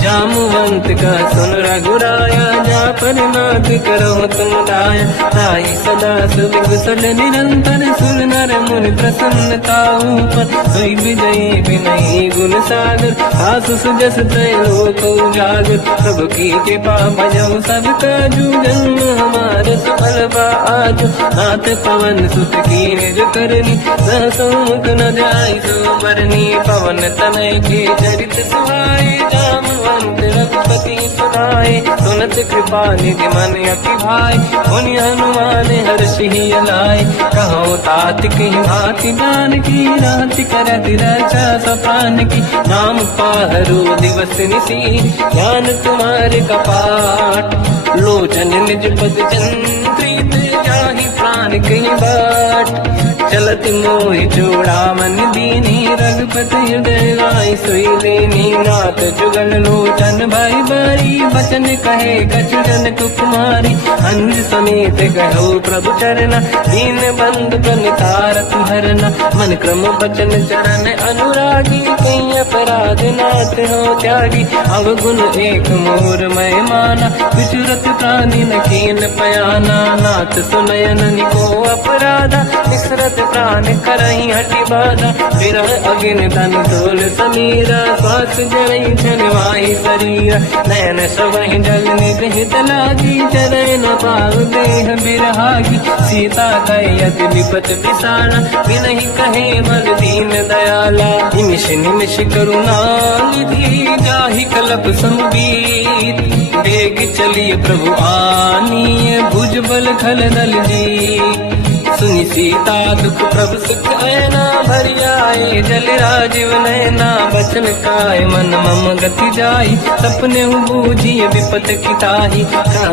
जामवंत का सुन रघुराया, जा पर नाथ करो तुम दाया, ताई सदा सुविकुशल निरंतर, सुर नर मुनि प्रसन्नता ऊपर, सोई विजयी विनयी गुण सागर, आसु सुजस त्रैलोक उजागर, प्रभु की कृपा भजऊ सब काजू, जन्म हमार सफल बा आजू, नाथ पवन सुत की निज करनी, सहसो मुख न जाई सो बरनी, पवन तनय के चरित सुहाए, जामवंत रघुपति सुनाए, सुनत कृपा निधि मन अति भाई, मुनि हनुमान हर्षि अलाए, कहो तात कहीं भांति जान की, राति करत रक्षा सपान की, नाम पाहरो दिवस निसी, ज्ञान तुम्हारे कपाट, लोचन निज पद चंद्रित, जाहि प्राण कई बाट चलत मोहि चूड़ा मन दीनी रघुपति हृदय लाई सोई लेनी नाथ जुगल लोचन भाई बारी बचन कहे कछु जन कुमारी अंज समेत कहो प्रभु चरना दीन बंद प्रणितार तुहरना मन क्रम बचन चरण अनुरागी कई अपराध नाथ हो त्यागी अवगुण एक मोर मैं माना विचुरत प्राणी न कीन पयाना नाथ सुनयन निको अपराधा विसरत प्राण करई हटि बाधा विरह अगिन तन तोल समीरा श्वास जरई छनवाई शरीर नयन सबहि जल निहित लागी चरण न पाव देह बिरहागी सीता कई अति विपत विसाना विनहि कहे मन दीन दयाला निमिष निमिष करुणा निधि जाहि कलप संबीत वेग चलिए प्रभु आनीय भुज बल खल दल जी सुनि सीता दुख प्रभु सुख ऐना भर जाए जल राजीव नैना बचन काय मन मम गति जाई सपने बूझिए विपत किताही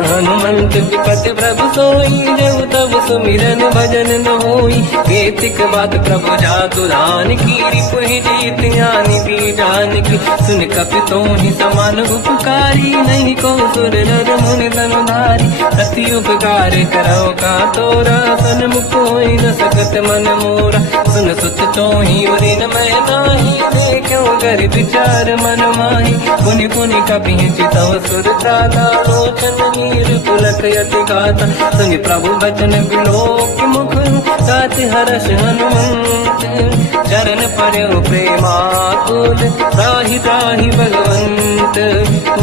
हनुमंत विपत प्रभु सोई जब तब सुमिरन भजन न होई केतिक बात प्रभु जातु दान की रिपुहि जीत ज्ञानी भी जान की सुन कपितों ही समान उपकारी नहीं को सुर नर मुनि धनुधारी अति उपकार करो का तोरा सन्मुख कोई न सकत मन मोरा सुन सुत चोही उरी न मैं नाही देखो कर विचार मन माही पुनि पुनि कपि चितव सुर त्राता लोचन नीर पुलक यति गाता सुनि प्रभु बचन बिलोक मुख गात हर्ष हनुमंत चरण पर्यो प्रेमाकुल त्राहि त्राहि भगवंत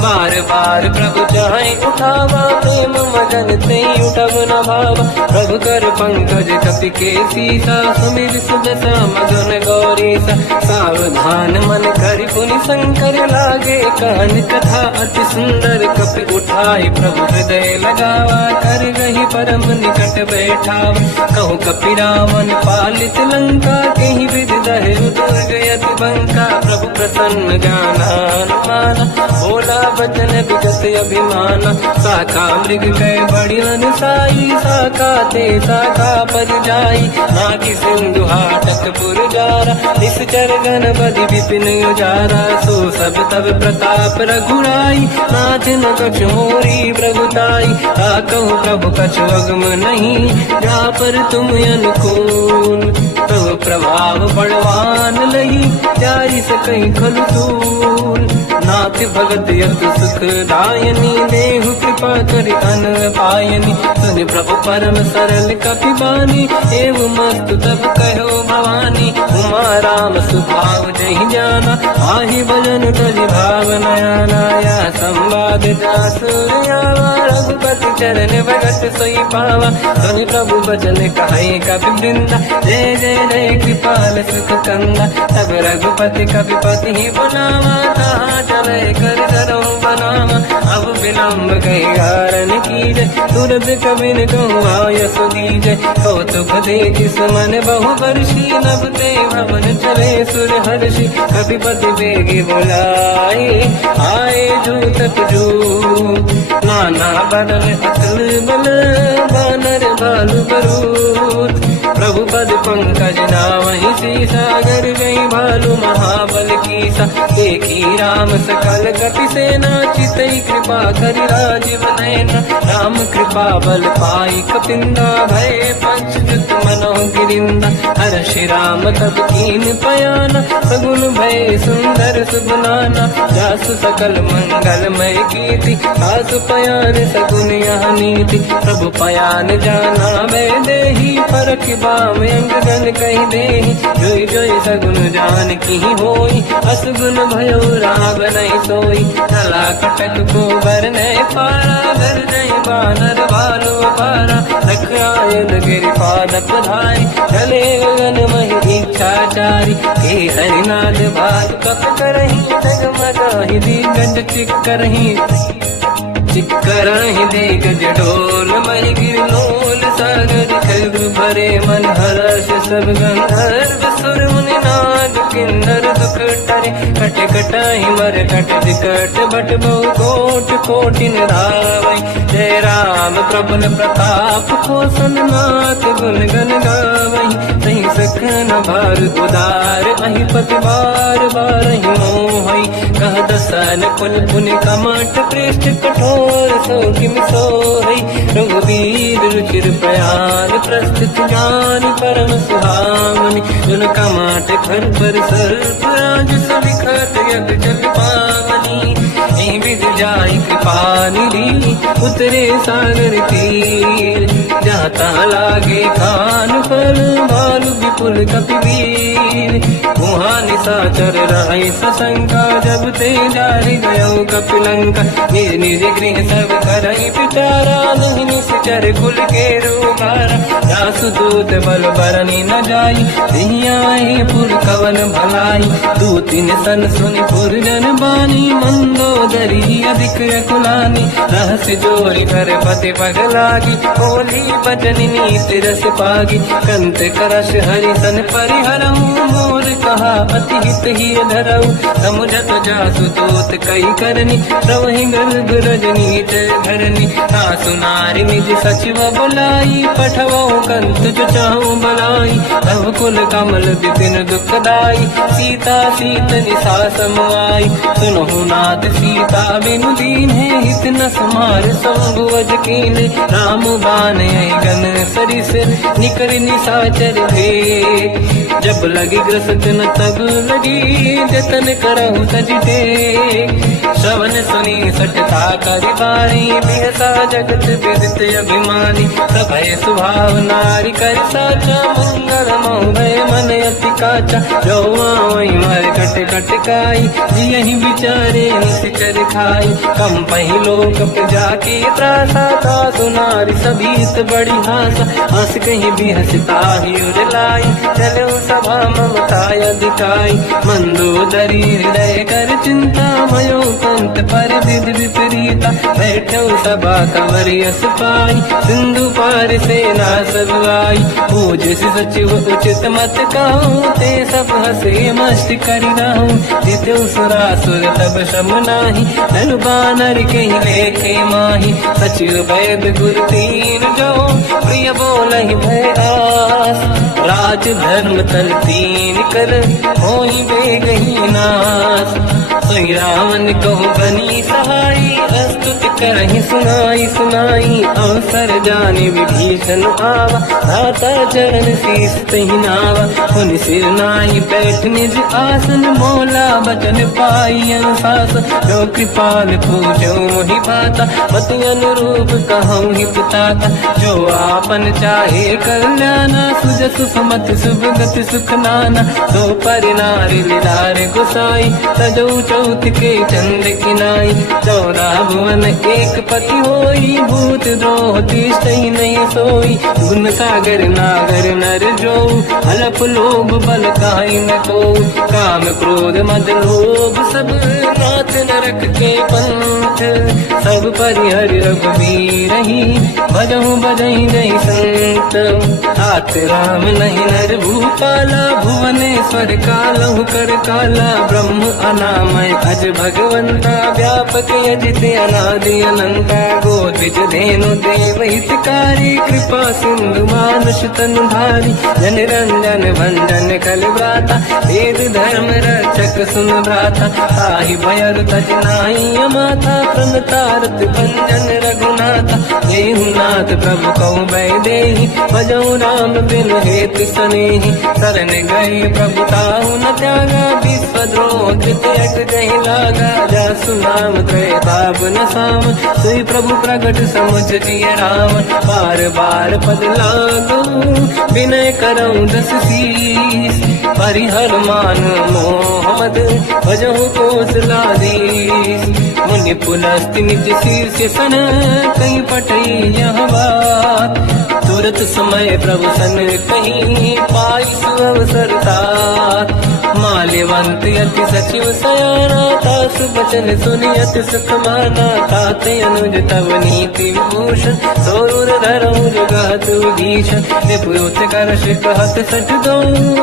बार बार प्रभु चाहे उठावा प्रेम मगन ते उठब न भावा प्रभु कर पंकज कपि के सीसा सुमिर सुदशा मगन गौरीसा सावधान मन करि पुनि शंकर लागे कहन कथा अति सुंदर कपि उठाई प्रभु हृदय लगावा कर गही परम निकट बैठावा कहु कपि रावण पालित लंका कहीं विधि दहे दुर्ग यति बंका प्रभु प्रसन्न ज्ञान माना बोला बचन विगत अभिमाना साखा मृग गए बड़ी अनुसाई साखा ते साखा पर जाई नाकि सिंधु हाटक पुरजारा निश्चर गण बदि विपिन उजारा सो सब तब प्रताप रघुराई नाथ न कछु मोरी प्रभुताई कहु प्रभु कछु अगम नहीं जा पर तुम अनुकूल प्रभु प्रभाव बड़वान लही जारी सकई खलु तूल नाथ भगत यत सुख दायनी देहु कृपा करि अन पायनी सुनि प्रभु परम सरल कपि बानी एव मस्त तब कहो भवानी उमा राम सुभाव जहि जाना आहि भजन तजि भाव नयाना या संवाद जासु आवा रघुपति चरण भगत सोई पावा सुनि प्रभु बचन कहे कपि वृंदा जय जय जय कृपाल सुख कंदा तब रघुपति कपिपति ही बनावा कहा चले कर करो बनावा अब विलम्ब कई कारण कीजय तुरंत कबिन कहूँ आयस दीजय कौतुक देख सुमन बहु वर्षी नभ ते भवन चले सुर हर्षि कपिपति बेगी बुलाए आए जूतक जू नाना बदल अकल बल बानर भालु बरूद प्रभु पद पंकज नावहि सीसागर गई भालू महाबल कीसा देखी राम सकल कपि सेना चितई कृपा करि राजीव नयना राम कृपा बल पाई कपिंदा भय पंचजुत मनो गिरिंदा हर्षि राम तब कीन पयाना सगुन भय सुंदर सुगुनाना जासु सकल मंगलमय कीर्ति आसु पयान सगुन यहाँ नीति प्रभु पयान जाना मैं देही परख बाम अंगन कही देही जोई जोई सगुन जान की होई असगुन भयो राग नहीं सोई चला कटक को बर नहीं पारा घर नहीं बानर भालू पारा रख आयल गिर पाद पधारी चले गगन मही इच्छाचारी हे हरिनाथ भाग कप करही जगमगाहि दिग्गज चिक्करही चिक्करहि दिग्गज ढोल मही गिरलोल सागर खग भरे मन हर्ष सब गंधर्व सुर मुनि नाद के किन्नर दुख टरे कट कटाई मर कट विकट भट बहु कोट कोटिन धावई। जय राम प्रबल प्रताप कोसन नाथ गुण गण गावई। सही सखन भार उदार अहि पति बार बार ही मोहई। कह दसन कुल पुनि कमठ पृष्ठ कठोर सो किम सोहई। रघुवीर रुचिर प्रयाण प्रस्तुत ज्ञान परम सुहामनि। जुन कमठ खर पर सर्प राज सविखत यग जल पावनी। विध जाय कृपा निधि उतरे सागर तीर। जाता लागे खान फल भालु विपुल कपिवीर। वहाँ निशाचर राय सशंका जब ते जारी गयो कपिलंका। निज निज गृह सब करई विचारा नहीं निश्चर कुल के रूपारा। जासुदूत बल बरनी न जाई दिहियाए पुर कवन भलाई। दूतिन सन सुनि पुर जन बानी मंदोदरी अधिक कुलानी। रहस्य जोरी कर पति पगलागी बोली बचन नीति रस पागी। कंत करश हरि सन परिहरऊ मोर कहा अति हित ही धरऊ। समुझत जासु दूत कई करनी प्रवहि गर्भ रजनी जय धरनी। सासु नारी निज सचिव बुलाई पठवो कंत जो चाहू बलाई। तब कुल कमल विपिन दुखदाई सीता सीत निशा समुआई। सुनहु नाथ सीता बिनु दीन है हित न समार संभुवज कीन। राम बान गन सरिस निकर निशाचर भेद। जब लगी ग्रसत न तब लगी जतन करहु सजटे। श्रवण सुनी सटता करि बारी बिहसा जगत विदित अभिमानी। सभय स्वभाव नारी कर साचा मंगल मोहय मन अति काचा। जो आवई मर कट कट काई जियहि विचारे निश्चर खाई। कम पही लोक प्रजा की त्रासा था सुनारी सभीत बड़ी हासा। हंस कहीं भी हंसता ही उड़लाई चलो सभा ममता दिखाई। मंदोदरी हृदय कर चिंता भयो कंत पर विधि विपरीता। बैठो सभा कंवर यस पाई सिंधु पार सेना सब आई। पूज सचिव उचित मत कहूँ ते सब हसे मस्त करि रहूँ। जितु सुरासुर तब शम नाही धनु बानर के लेखे माही। सचिव वैद गुरु तीन जो प्रिय बोलहि भय आस। राज धर्म तल तीन कर होई बेगही नास। सोई रावण कहु बनी सहाई अस्तुत करहि सुनाई सुनाई। अवसर जाने विभीषण आवा धाता चरण शीस तहि नावा। पुनि सिर नाई बैठ निज आसन मोला बचन पाई अनुशासन। जो कृपाल पूजो मोहि पाता पति अनुरूप कहूँ हित ताता। जो आपन चाहे कल्याणा सुजस सुमति शुभ गति सुख नाना। तो पर नारी लीलार गोसाई सजौ चौथ के चंद किनाई। 14 भुवन एक पति होई भूत द्रोह तिष्ठइ नहीं सोई। गुण सागर नागर नर जो हलफ लोभ बल काई न को। काम क्रोध मद लोभ सब नाथ नरक के पंथ। सब परिहर रघुवीर ही भजहु बजहि नहीं संत। हाथ राम नहीं नर भूपाला भुवनेश्वर कालहु कर काला। ब्रह्म अनामय अज भगवंता व्यापक यजित अनादि अनंता। गोद्विज धेनु देव हितकारी कृपा सिंधु मानुष तनु धारी। जन रंजन भंजन कल व्राता वेद धर्म रक्षक सुन भ्राता। ताहि भयर तज नाहि अमाथा प्रणतारत भंजन रघुनाथा। देहुनाथ प्रभु कहु बै देहि भजहु राम बिनु हेतु सनेहि। शरण गए प्रभु ताहु न त्यागा विश्वद्रोह कृत यक जहि लागा। जासु नाम त्रयताप न साम सोई प्रभु प्रगट समुझ जिय राम। बार बार पद लागू विनय करऊँ दस शीस। परिहर मान मोह मद भजहु कौशलाधीश। मुनि पुलस्त्य निज शीर्ष सन कहीं पटई यह बात। तुरत समय प्रभु सन कहीं पाई सुअवसर तात। माल्यवंत अति सचिव सयाना तासु बचन सुनि अति सुख माना। ताते अनुज तव नीति विभूषण सोरुर धरऊ जगत विभीषण। निपुत कर कहत सठ दो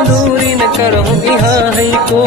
दूरी न करहु यहाँ है को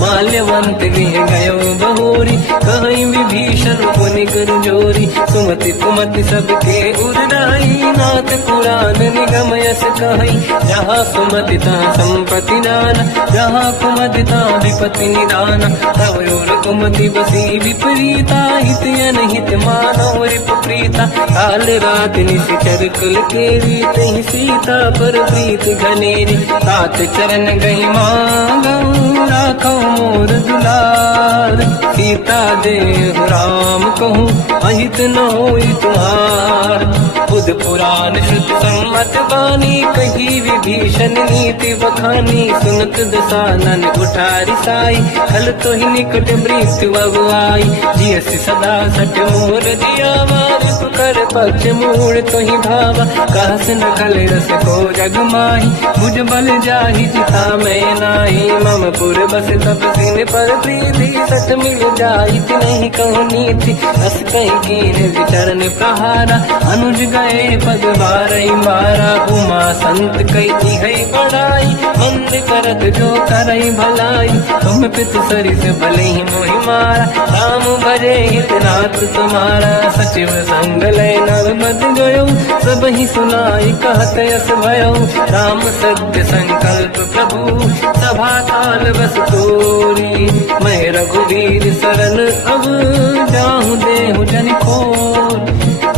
माल्यवंत गृह गयो बहोरी कहीं विभीषण पुनि कर जोरी सुमति कुमति सबके उड़ाई नाथ पुराण निगम यस कहीं जहाँ सुमति तहाँ संपत्ति नाना जहाँ कुमति तहाँ विपत्ति निदाना तव और कुमति बसी विपरीता हित अनहित मानव रिप प्रीता काल रात निशिचर कुल केरी तही सीता पर प्रीत घनेरी तात चरण गई मांगऊ राखो मोर दुलार सीता देव राम कहूँ अहित न होई तुम्हार बुध पुराण श्रुत सम्मत बानी कही विभीषण नीति बखानी सुनत दसानन उठारी साई खल तो ही निकट मृत्यु अब आई जियस सदा सट मोर दिया मार कर पक्ष मूड़ तो ही भावा कहस न खल रस को जग माही बुझ बल जाहि जिता मैं नाही मम पुर बस तब सिन पर प्रीति सत मिल जाई नहीं कहूँ नीति अस कहीं कीन विचरण प्रहारा अनुज गए पद बारई मारा उमा संत कई है बड़ाई मंद करत जो करई भलाई तुम पित सरिस भले ही मोहि मारा राम भजे हितनाथ तुम्हारा सचिव संग लय नव मत गयो सब ही सुनाई कहत यस भयो राम सत्य संकल्प प्रभु सभा काल बस तोरी मैं रघुवीर शरण अब जाहु देहु जन खोर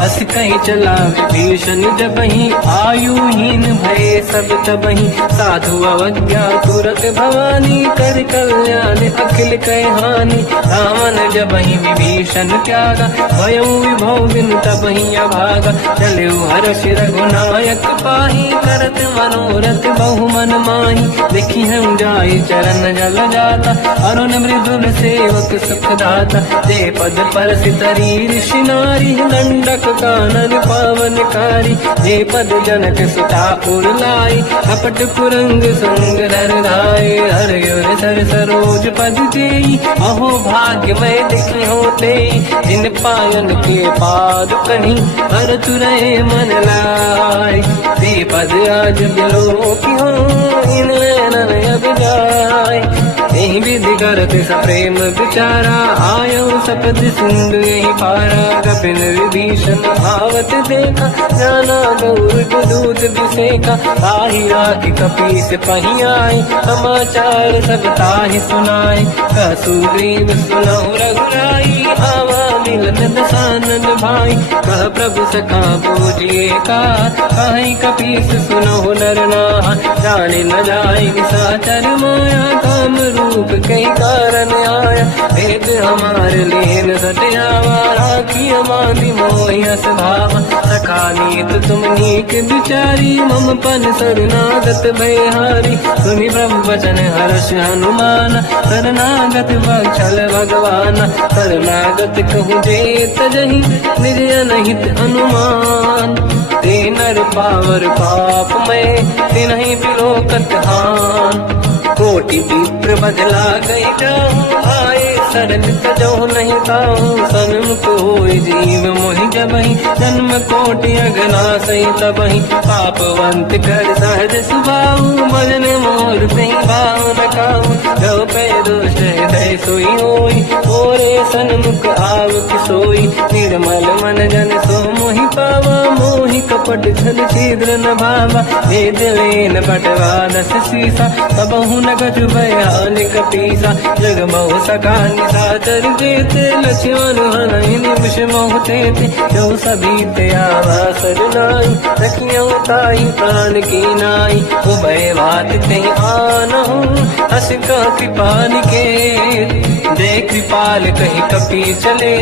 अस कहीं चला विभीषण जबहि आयुहीन भय सब तबहि साधु अवज्ञा तुरत भवानी कर कल्याण अखिल कह हानि रावण जबहि विभीषण त्यागा भयउ विभव बिन तबहि अभागा चलु हर्ष रघुनायक पाहि करत मनोरथ बहु मन माहि देखि हम जाय चरण जल जाता अरुण मृदुल सेवक सुख दाता ते पद पर सितरी ऋषि नारी दंडक कानन पावनकारी जे पद जनक सुता उर लाई कपट कुरंग संग धर धाय हर गिर सर सरोज पद देई अहो भाग्य मैं देखी होते जिन पायन के पाद कहीं हर तुरहे मन लाई ते पद आज बिलो की हो इन नैनन अब जाय यही विधि करत सप्रेम विचारा आयो सपद सिंधु यही पारा कपिल विभीषण आवत देखा जाना गौर दूत विसेका ताहि राखी कपीस पही आई समाचार सब ताहि सुनाई सुग्रीव सुनहु रघुराई आवा मिलन दसानन भाई कह प्रभु सखा पूजिए का कहीं कपीस सुनहु नर नाहा जाने न जाय निशाचर माया काम रूप कई कारण आया भेद हमारे लेन सत्यावा राखी हमारी मोहिया स्वभाव सखा नीत तुम नीक विचारी मम पन शरणागत भयहारी सुनि ब्रह्म वचन हर्ष हनुमान शरणागत बक्षल भगवान शरणागत कहूँ जेत जहि निज अनहित अनुमान ते नर पावर पाप में ते नहीं बिलोकत हान कोटि विप्र बदला गई जाऊं आए शरण तजो नहीं ताऊं सन्मुख होय जीव मोहि जबहि जन्म कोटि अगना सही तबहि पापवंत कर सहज सुभाऊ भजन मोर सही भाव न काऊ जो पे दुष्ट हृदय सोई होई ओरे सन्मुख आव किसोई निर्मल मन जन सो मोहि पावा मोहि कपट छल छिद्र न भावा भेद लेन बटवा दस सीसा सबहु न गजु भयान कपीसा जग बहु सका निशाचर जेते लक्ष्मण हनहि निमिष मोह तेते जो सभी ते आवा सरनाई सखियों ताई प्राण की नाई उभय बात ते आनहु हस का कृपान के जय कृपाल कही कपी चले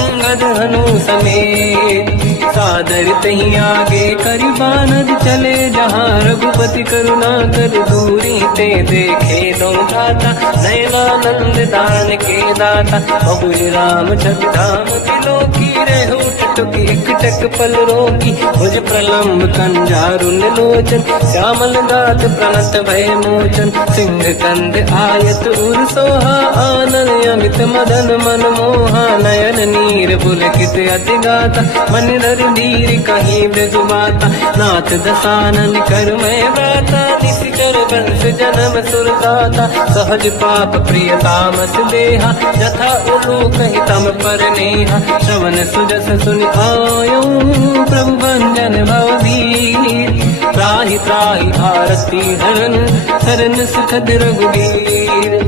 अंगद हनु समेत सादर तही आगे करी बानद चले जहाँ रघुपति करुणा कर दूरी ते देखे दो दाता नयनानंद दान के दाता बहुज राम छत धाम दिलो की रेहू टुक एक टक पल रोकी भुज प्रलम्ब कंजारुन लोचन श्यामल दात प्रणत भय मोचन सिंह कंद आयत उर सोहा आनन अमित मदन मन मोहा नयन नीर पुलकित अति गाता मन कर धीर कहीं बेजुबाता, नाथ दसानन कर मैं व्राता, निशिचर वंश जन्म सुरदाता, सहज पाप प्रिय तामस देहा, यथा उलूक हितम पर नेहा, श्रवण सुजस सुनि आयो प्रभु भंजन भवधीर, त्राहि त्राहि आरती हरन शरण सुखद रघुवीर,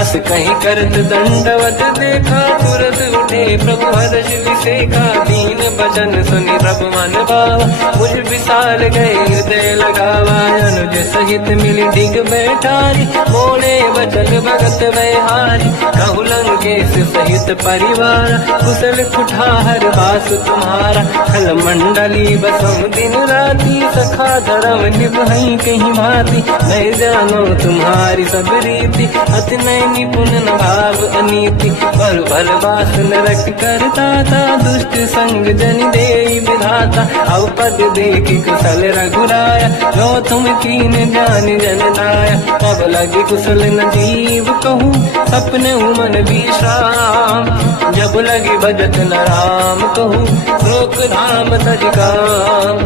अस कहीं करत दंडवत देखा, तुरत उठे प्रभु हर्ष विसेखा, दीन भजन सुनि प्रभु मन भावा, मुझ विशाल गए हृदय लगावा, अनुज सहित मिली डिग बैठारी, बोले वचन भगत व्यहारी, कहु लंकेश सहित परिवार, कुशल कुठार वास तुम्हारा, खल मंडली बसम दिन राती, सखा धर्म निभई कहीं भांति, मैं जानो तुम्हारी सब रीति, अति नय निपुण न भाव अनीति, बल बल बास नरक करता था, दुष्ट संग जन दे विधाता, अब पद देखी कुशल रघुराया, जो तुम कीन जान जन दाया, अब लगी कुशल न जीव कहूँ, सपने मन विश्राम, जब लगी भजत न राम कहूँ, लोक धाम तज काम,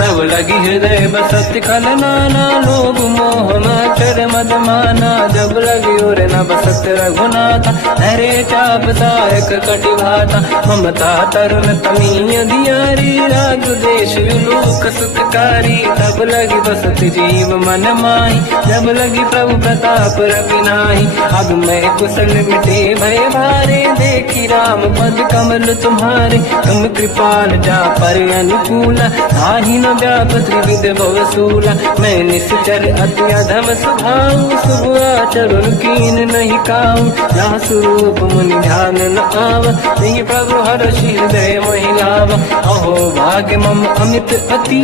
तब लगी हृदय बसत खल नाना, लोभ मोह मचर मद माना, जब लगी और न बसत रघुनाथा, हरे चाप सायक कटि भाता, ममता तरुण तमीय दियारी, राग देश विलोक सुखकारी, तब लगी बसत जीव मन माही, जब लगी प्रभु प्रताप रवि नाही, अब मैं कुशल मिटे भय भारे, देखी राम पद कमल तुम्हारे, तुम कृपाल जा पर अनुकूला, ताहि न व्याप त्रिविध भवसूला, मैं निश्चर अति अधम स्वभाव, शुभ आचरण कीन नहीं काऊ, जहाँ स्वरूप मुनि ध्यान न आव, नहीं प्रभु हर्षि हृदय महिलाव, अहो भाग्य मम अमित अति,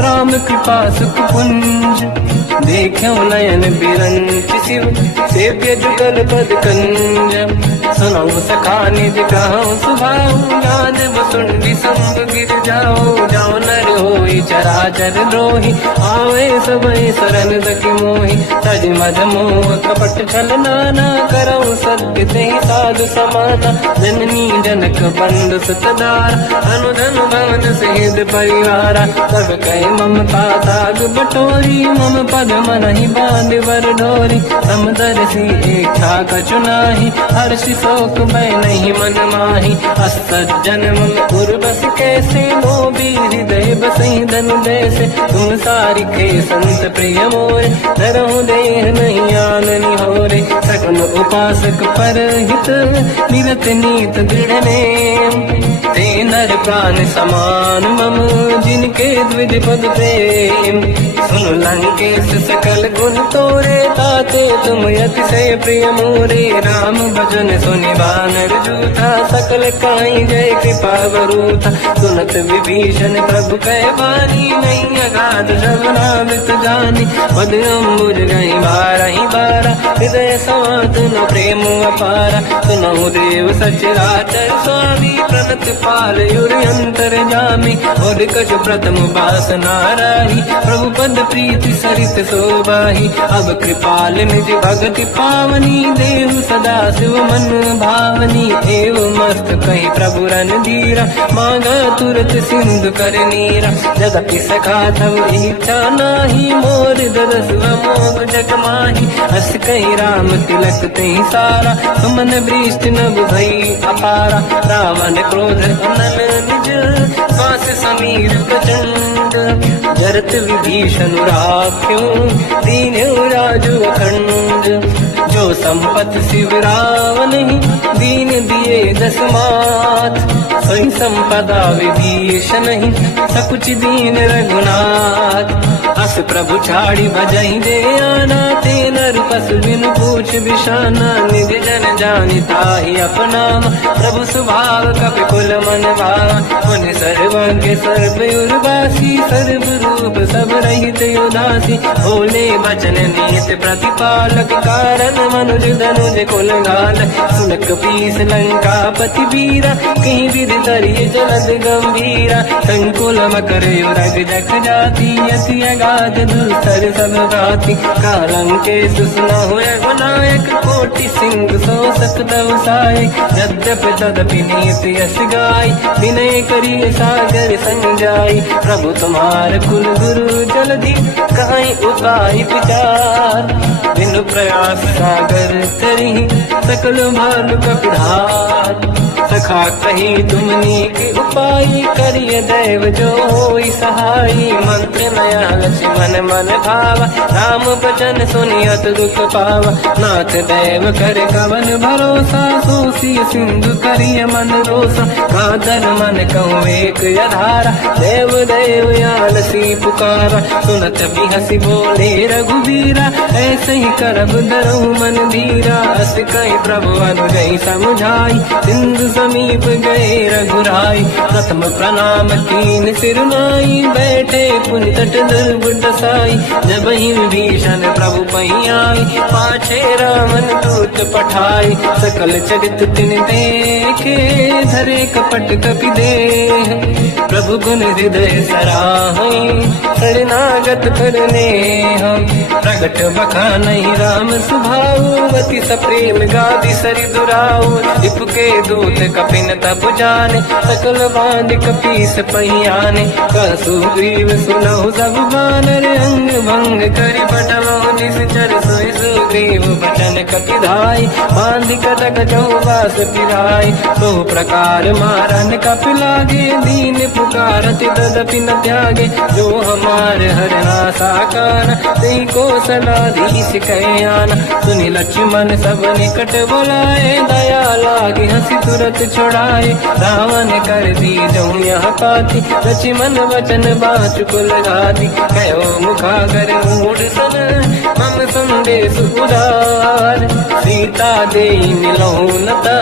राम कृपा सुख पुंज, देखो नयन बिरंच शिव, सेव्य जुगल पद कंज, सुनो सखा निज कहूँ सुभाऊ, गाजब सुंडी संग गिर जाओ, जाओ नर होई चराचर द्रोही, आवे सबई शरण दखि मोहि, तज मद मोह कपट छल नाना, करऊ सत्य ते साधु समाना, जननी जनक बंधु सुतदारा, अनुधन भवन सहित परिवारा, सब कहे ममता ताग बटोरी, मम पद मनहि बांध वर डोरी, समदर्शी इच्छा कछु नाही, हर्षि शोक भय नहीं मन माही, असज्जन मम उर्वश कैसे, लोभी हृदय बसई धन जैसे, तुम सारिखे संत प्रिय मोरे, धरहु देह नहीं आननि होरे, सकल उपासक पर हित, निरत नीत दृढ़ नेम, ते नर प्राण समान मम, जिनके द्विज पद प्रेम, सुन लंकेश सकल गुण तोरे, ताते तुम अतिशय प्रिय मोरे, राम भजन सुनि वानर जूथा, सकल काई जय कृपा वरूथा, सुनत विभीषण प्रभु कह बानी, नहीं अगाध श्रवणामृत जानी, पद अम्बुज गई बारहि बारा, हृदय समात न प्रेम अपारा, सुनहु देव सचराचर स्वामी, प्रणत पाल युरि अंतर जामी, और कछ प्रथम बास नाराही, प्रभु पद प्रीति सरित शोभाही, अब कृपाल निज भगति पावनी, देहु सदा शिव मन भावनी, एव मस्त कही प्रभु रन धीरा, मांगा तुरत सिंधु कर नीरा, जगति सखा तब इच्छा नाही, मोर दरस मोग जग माही, हस कही राम तिलक ते सारा, सुमन वृष्टि नभ भई अपारा, रावण क्रोध अनल निज, श्वास समीर प्रचंड, जरत विभीषण राख्यो, दीन्यो राजु अखंड, जो संपत शिव रावण दीन दिए दस मात, सोई संपदा विभीषण सकुच दीन रघुनाथ, अस प्रभु छाड़ी भजहि दे आना, ते नर पशु बिनु पूछ बिशाना, निज जन जानि ताहि अपनाम, प्रभु स्वभाव कपि कुल मन भावा, मुनि सर्वज्ञ सर्व उर्वासी, सर्व रूप सब रहित उदासी, भोले बचन नीत प्रतिपालक, कारण मनुज धनुज कुल घाल, सुनक पीस लंका पति वीरा, कहीं विधि तरिय जलद गंभीरा, संकुल मकर युरग जख जाति, अति अगा राज दुस्तर सब गाती कालंके सुसना हुए गुनायक कोटि सिंह सो सत दवसाय यद्यपि तदपि नीति यश गाय विनय करिय सागर संजाई प्रभु तुम्हार कुल गुरु जलधि कहीं उपाय विचार बिनु प्रयास सागर तरी सकल भालु कपिधार सखा कही तुमनी के उपाय करिय दैव जो होई सहाई मंत्र नया लक्ष्मण मन भावा राम बचन सुनियत दुख पावा नाथ दैव कर कवन भरोसा सोसी सिंधु करिय मन रोसा कादर मन कहूँ एक यधारा देव देव यालसी पुकारा सुनत भी हसी बोले रघुबीरा ऐसे ही करब दरहु मन धीरा अस कहीं प्रभु अनुजई समझाई सिंधु समीप गए रघुराई प्रथम प्रणाम कीन सिरनाई बैठे पुनि तट दुर्बुड साई जब ही विभीषण प्रभु पही आई पाछे रामन दूत पठाई सकल चरित तिन देखे धरे कपट कपि देह प्रभु गुण हृदय सराहई शरणागत करने हम प्रगट बखानहि राम सुभाऊ अति सप्रेम गादि सरि दुराऊ रिपु के दूत कपिन तप जाने सकल बांध कपीस पहियाने कहसु ग्रीव सुनहु सब बानर अंग भंग करि पटलहु निश्चर सोई सुग्रीव बचन कपिधाई बांध कटक चौबास पिराई तो प्रकार मारन कपि लागे दीन पुकारत तदपि न त्यागे जो हमार हरना साकार तेई कौशलाधीश कयाना सुनि लक्ष्मण सब निकट बुलाए दया लागे हंसी तुरत छुड़ाए रावण कर दी जो यह पाती लक्ष्मण वचन बाचुकुल घाती कहो मुखागर मूढ़ सन मम संदेश उदार सीता दे मिलहु नता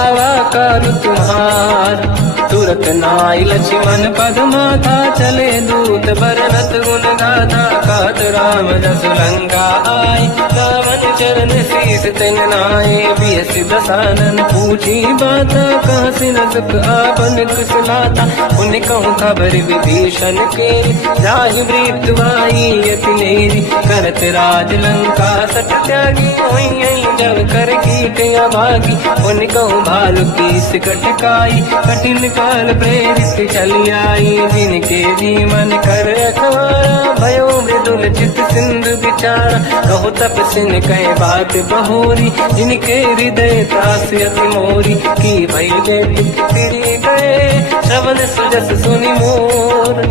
आवा काल तुम्हार तुरत नाई लक्ष्मण पद माथा चले दूत बरनत गुण गाथा कहत राम जस लंका आय रावण चरण शीस तिन नाये बियस दसानन पूछी बाता कहसिन सुख आपन कुशलाता उन कहूँ खबर विभीषण के जाहि मृत्यु आई यति नेरी करत राज लंका सट त्यागी होई जब कर कीट अभागी उन कहूँ भालू कीस कटकाई कठिन काल प्रेरित चली आई जिनके जीवन कर अखबारा भयो मृदुल चित सिंधु विचारा कहु तपसिन कहे बात बहोरी जिनके हृदय त्रास अति मोरी की भई फिरी गए श्रवण सुजस सुनि मोर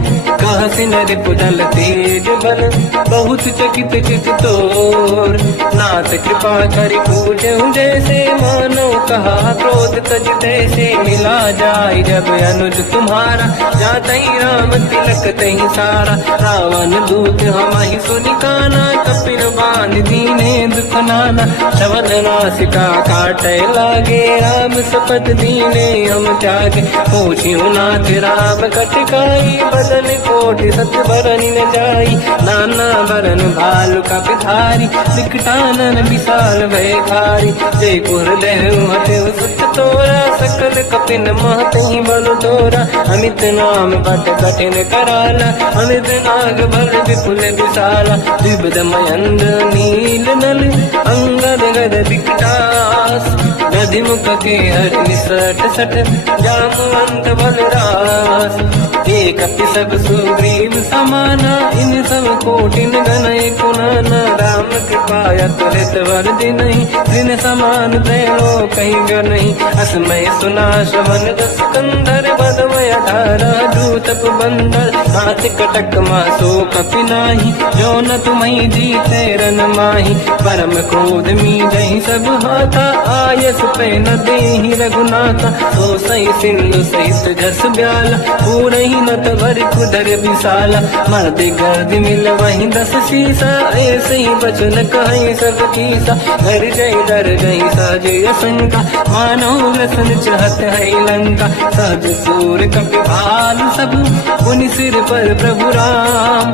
कहसिन रिपुदल तेज बल बहुत चकित चित तोर नाथ कृपा करि पूजहु जैसे मानो कहा क्रोध तज तैसे मिला जाय जब अनुज तुम्हारा जातहि राम तिलक तहि सारा रावण दूत हमहि सुनि काना कपिन बांध दीने दुख नाना श्रवण नासिका काटे लागे राम सपत दीने हम त्यागे पूछियो नाथ राम कटकाई बदन कोटि सत बरन न जाई नाना बरन भालु कपिधारी विकटानन विशाल भय खारी जय गुरुदेव हते सुत तोरा सकल कपिन महतहि बल तोरा अमित नाम बट कठिन कराला अमित नाग बल विपुल विशाला द्विविध मयंद नील नल अंगद गद विकटास गधि मुख के हर निसट सट जामवंत बलरास एक अपि सब सुग्रीव समाना इन सब कोटिन गनय कुनाना राम कृपा त्वरित वर दिनहि दिन समान तैलो कहीं गनहि असमय सुना श्रवण दस कंधर बदमय धारा दूतप बंदर हाथ कटक मासो कपि नाही जो न तुम्हि जीते रन माही परम क्रोध मी जहि सब हाथा आयस पे न देहि रघुनाथा सो सही सिंधु सहित जस ब्याला पूरहि न तवर कुदर विशाला मर्द गर्द मिल वही दस सीसा ऐसे ही बचन कहीं सब कीसा घर जय दर गई साजय शंका मानो लसन चाहत है लंका सहज सूर कपि भालु सब पुनि सिर पर प्रभु राम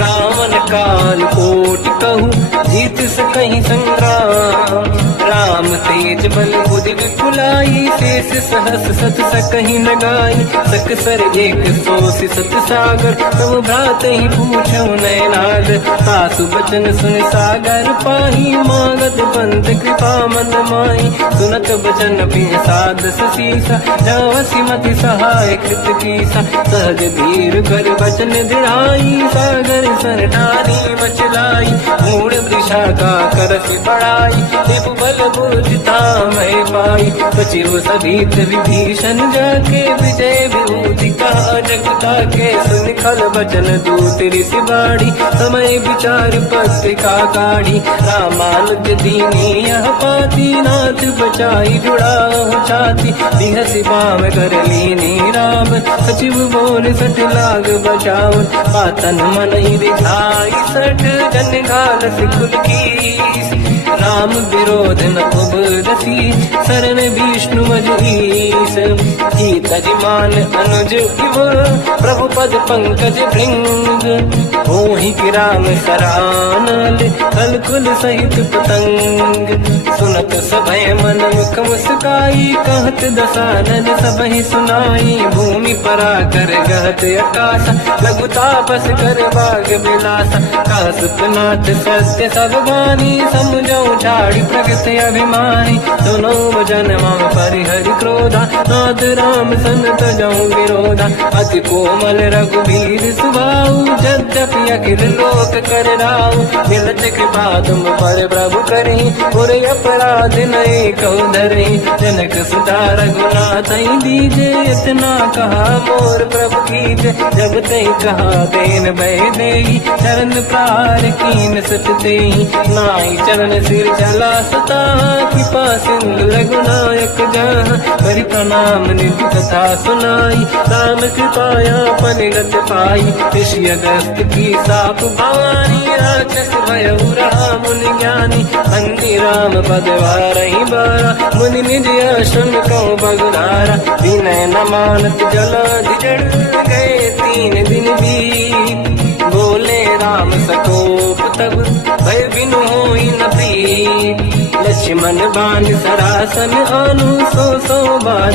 रावण काल कोटि कहूँ जीत सकहि संग्राम राम तेज बल बुद्धि विपुलाई, शेष सहस सत सकहि न गाई। सकसर एक सोसी सत सागर, तब भ्रात ही पूछो नैनाद। सासु बचन सुन सागर पाही, मांगत पंथ कृपा मन माई। सुनत बचन पिय साध सीसा, जावसी मति सहाय कृत कीसा। सहज धीर कर बचन दृढ़ाई, सागर सर ठानी मचलाई। मूढ़ वृषा का करस बढ़ाई, देव बल बुझता मैं पाई। सचिव सहित विभीषण जाके, विजय विभूति का जगता के। सुन खल बचन दूत ऋषि बाड़ी, समय विचार पत्रिका काढ़ी। रामानुज दीनी यह पाती, नाथ बचाई जुड़ा छाती। दिहसि बाम कर लीनी राम, सचिव बोल सठ लाग बचाव। पातन मन ही रिझाई सठ, जन घाल सिकुल की। राम विरोध न उबरसी, शरण विष्णु मजईस। तजमान अनुज इव, प्रभु पद पंकज भृंग। मोहि कि राम सरानल, कलकुल सहित पतंग। सुनत सभय मन मुख मुस्काई, कहत दसानन सबहि सुनाई। भूमि परा कर गहत आकाशा, लघु तापस कर बाग बिलासा। कासुपनाथ सत्य सब बानी, समझौ झाड़ी प्रगत अभिमानी। दोनों वजन मम परिहरि क्रोधा, नाथ राम सन तजौ विरोधा। अति कोमल रघुबीर सुभाऊ, यद्यपि अखिल लोक कर राऊ। मिलत कृपा तुम पर प्रभु करी, पुर अपराध नये कहु धरई। जनक सुता रघुनाथ दीजे, इतना कहा मोर प्रभु कीजे। जब तई कहा देन भय देई, चरण प्रहार कीन सत तेई। नाई चरण सिर चला सता, कृपा सिंधु रघुनायक जहाँ। करि प्रणाम निधि कथा सुनाई, राम कृपाया पनिगत पाई। ऋषि अगस्त की साप भवानी, राक्षस भयउ रहा मुनि ज्ञानी। अंगी राम पद वारहि बारा, मुनि निज आश्रम कहु बगुधारा। विनय न मानत जलाधि जड़, गए 3 दिन बीत। बोले राम सकोप तब, भय बिनु होई न प्रीत। लक्ष्मण बाण सरासन आनु, सो बारी।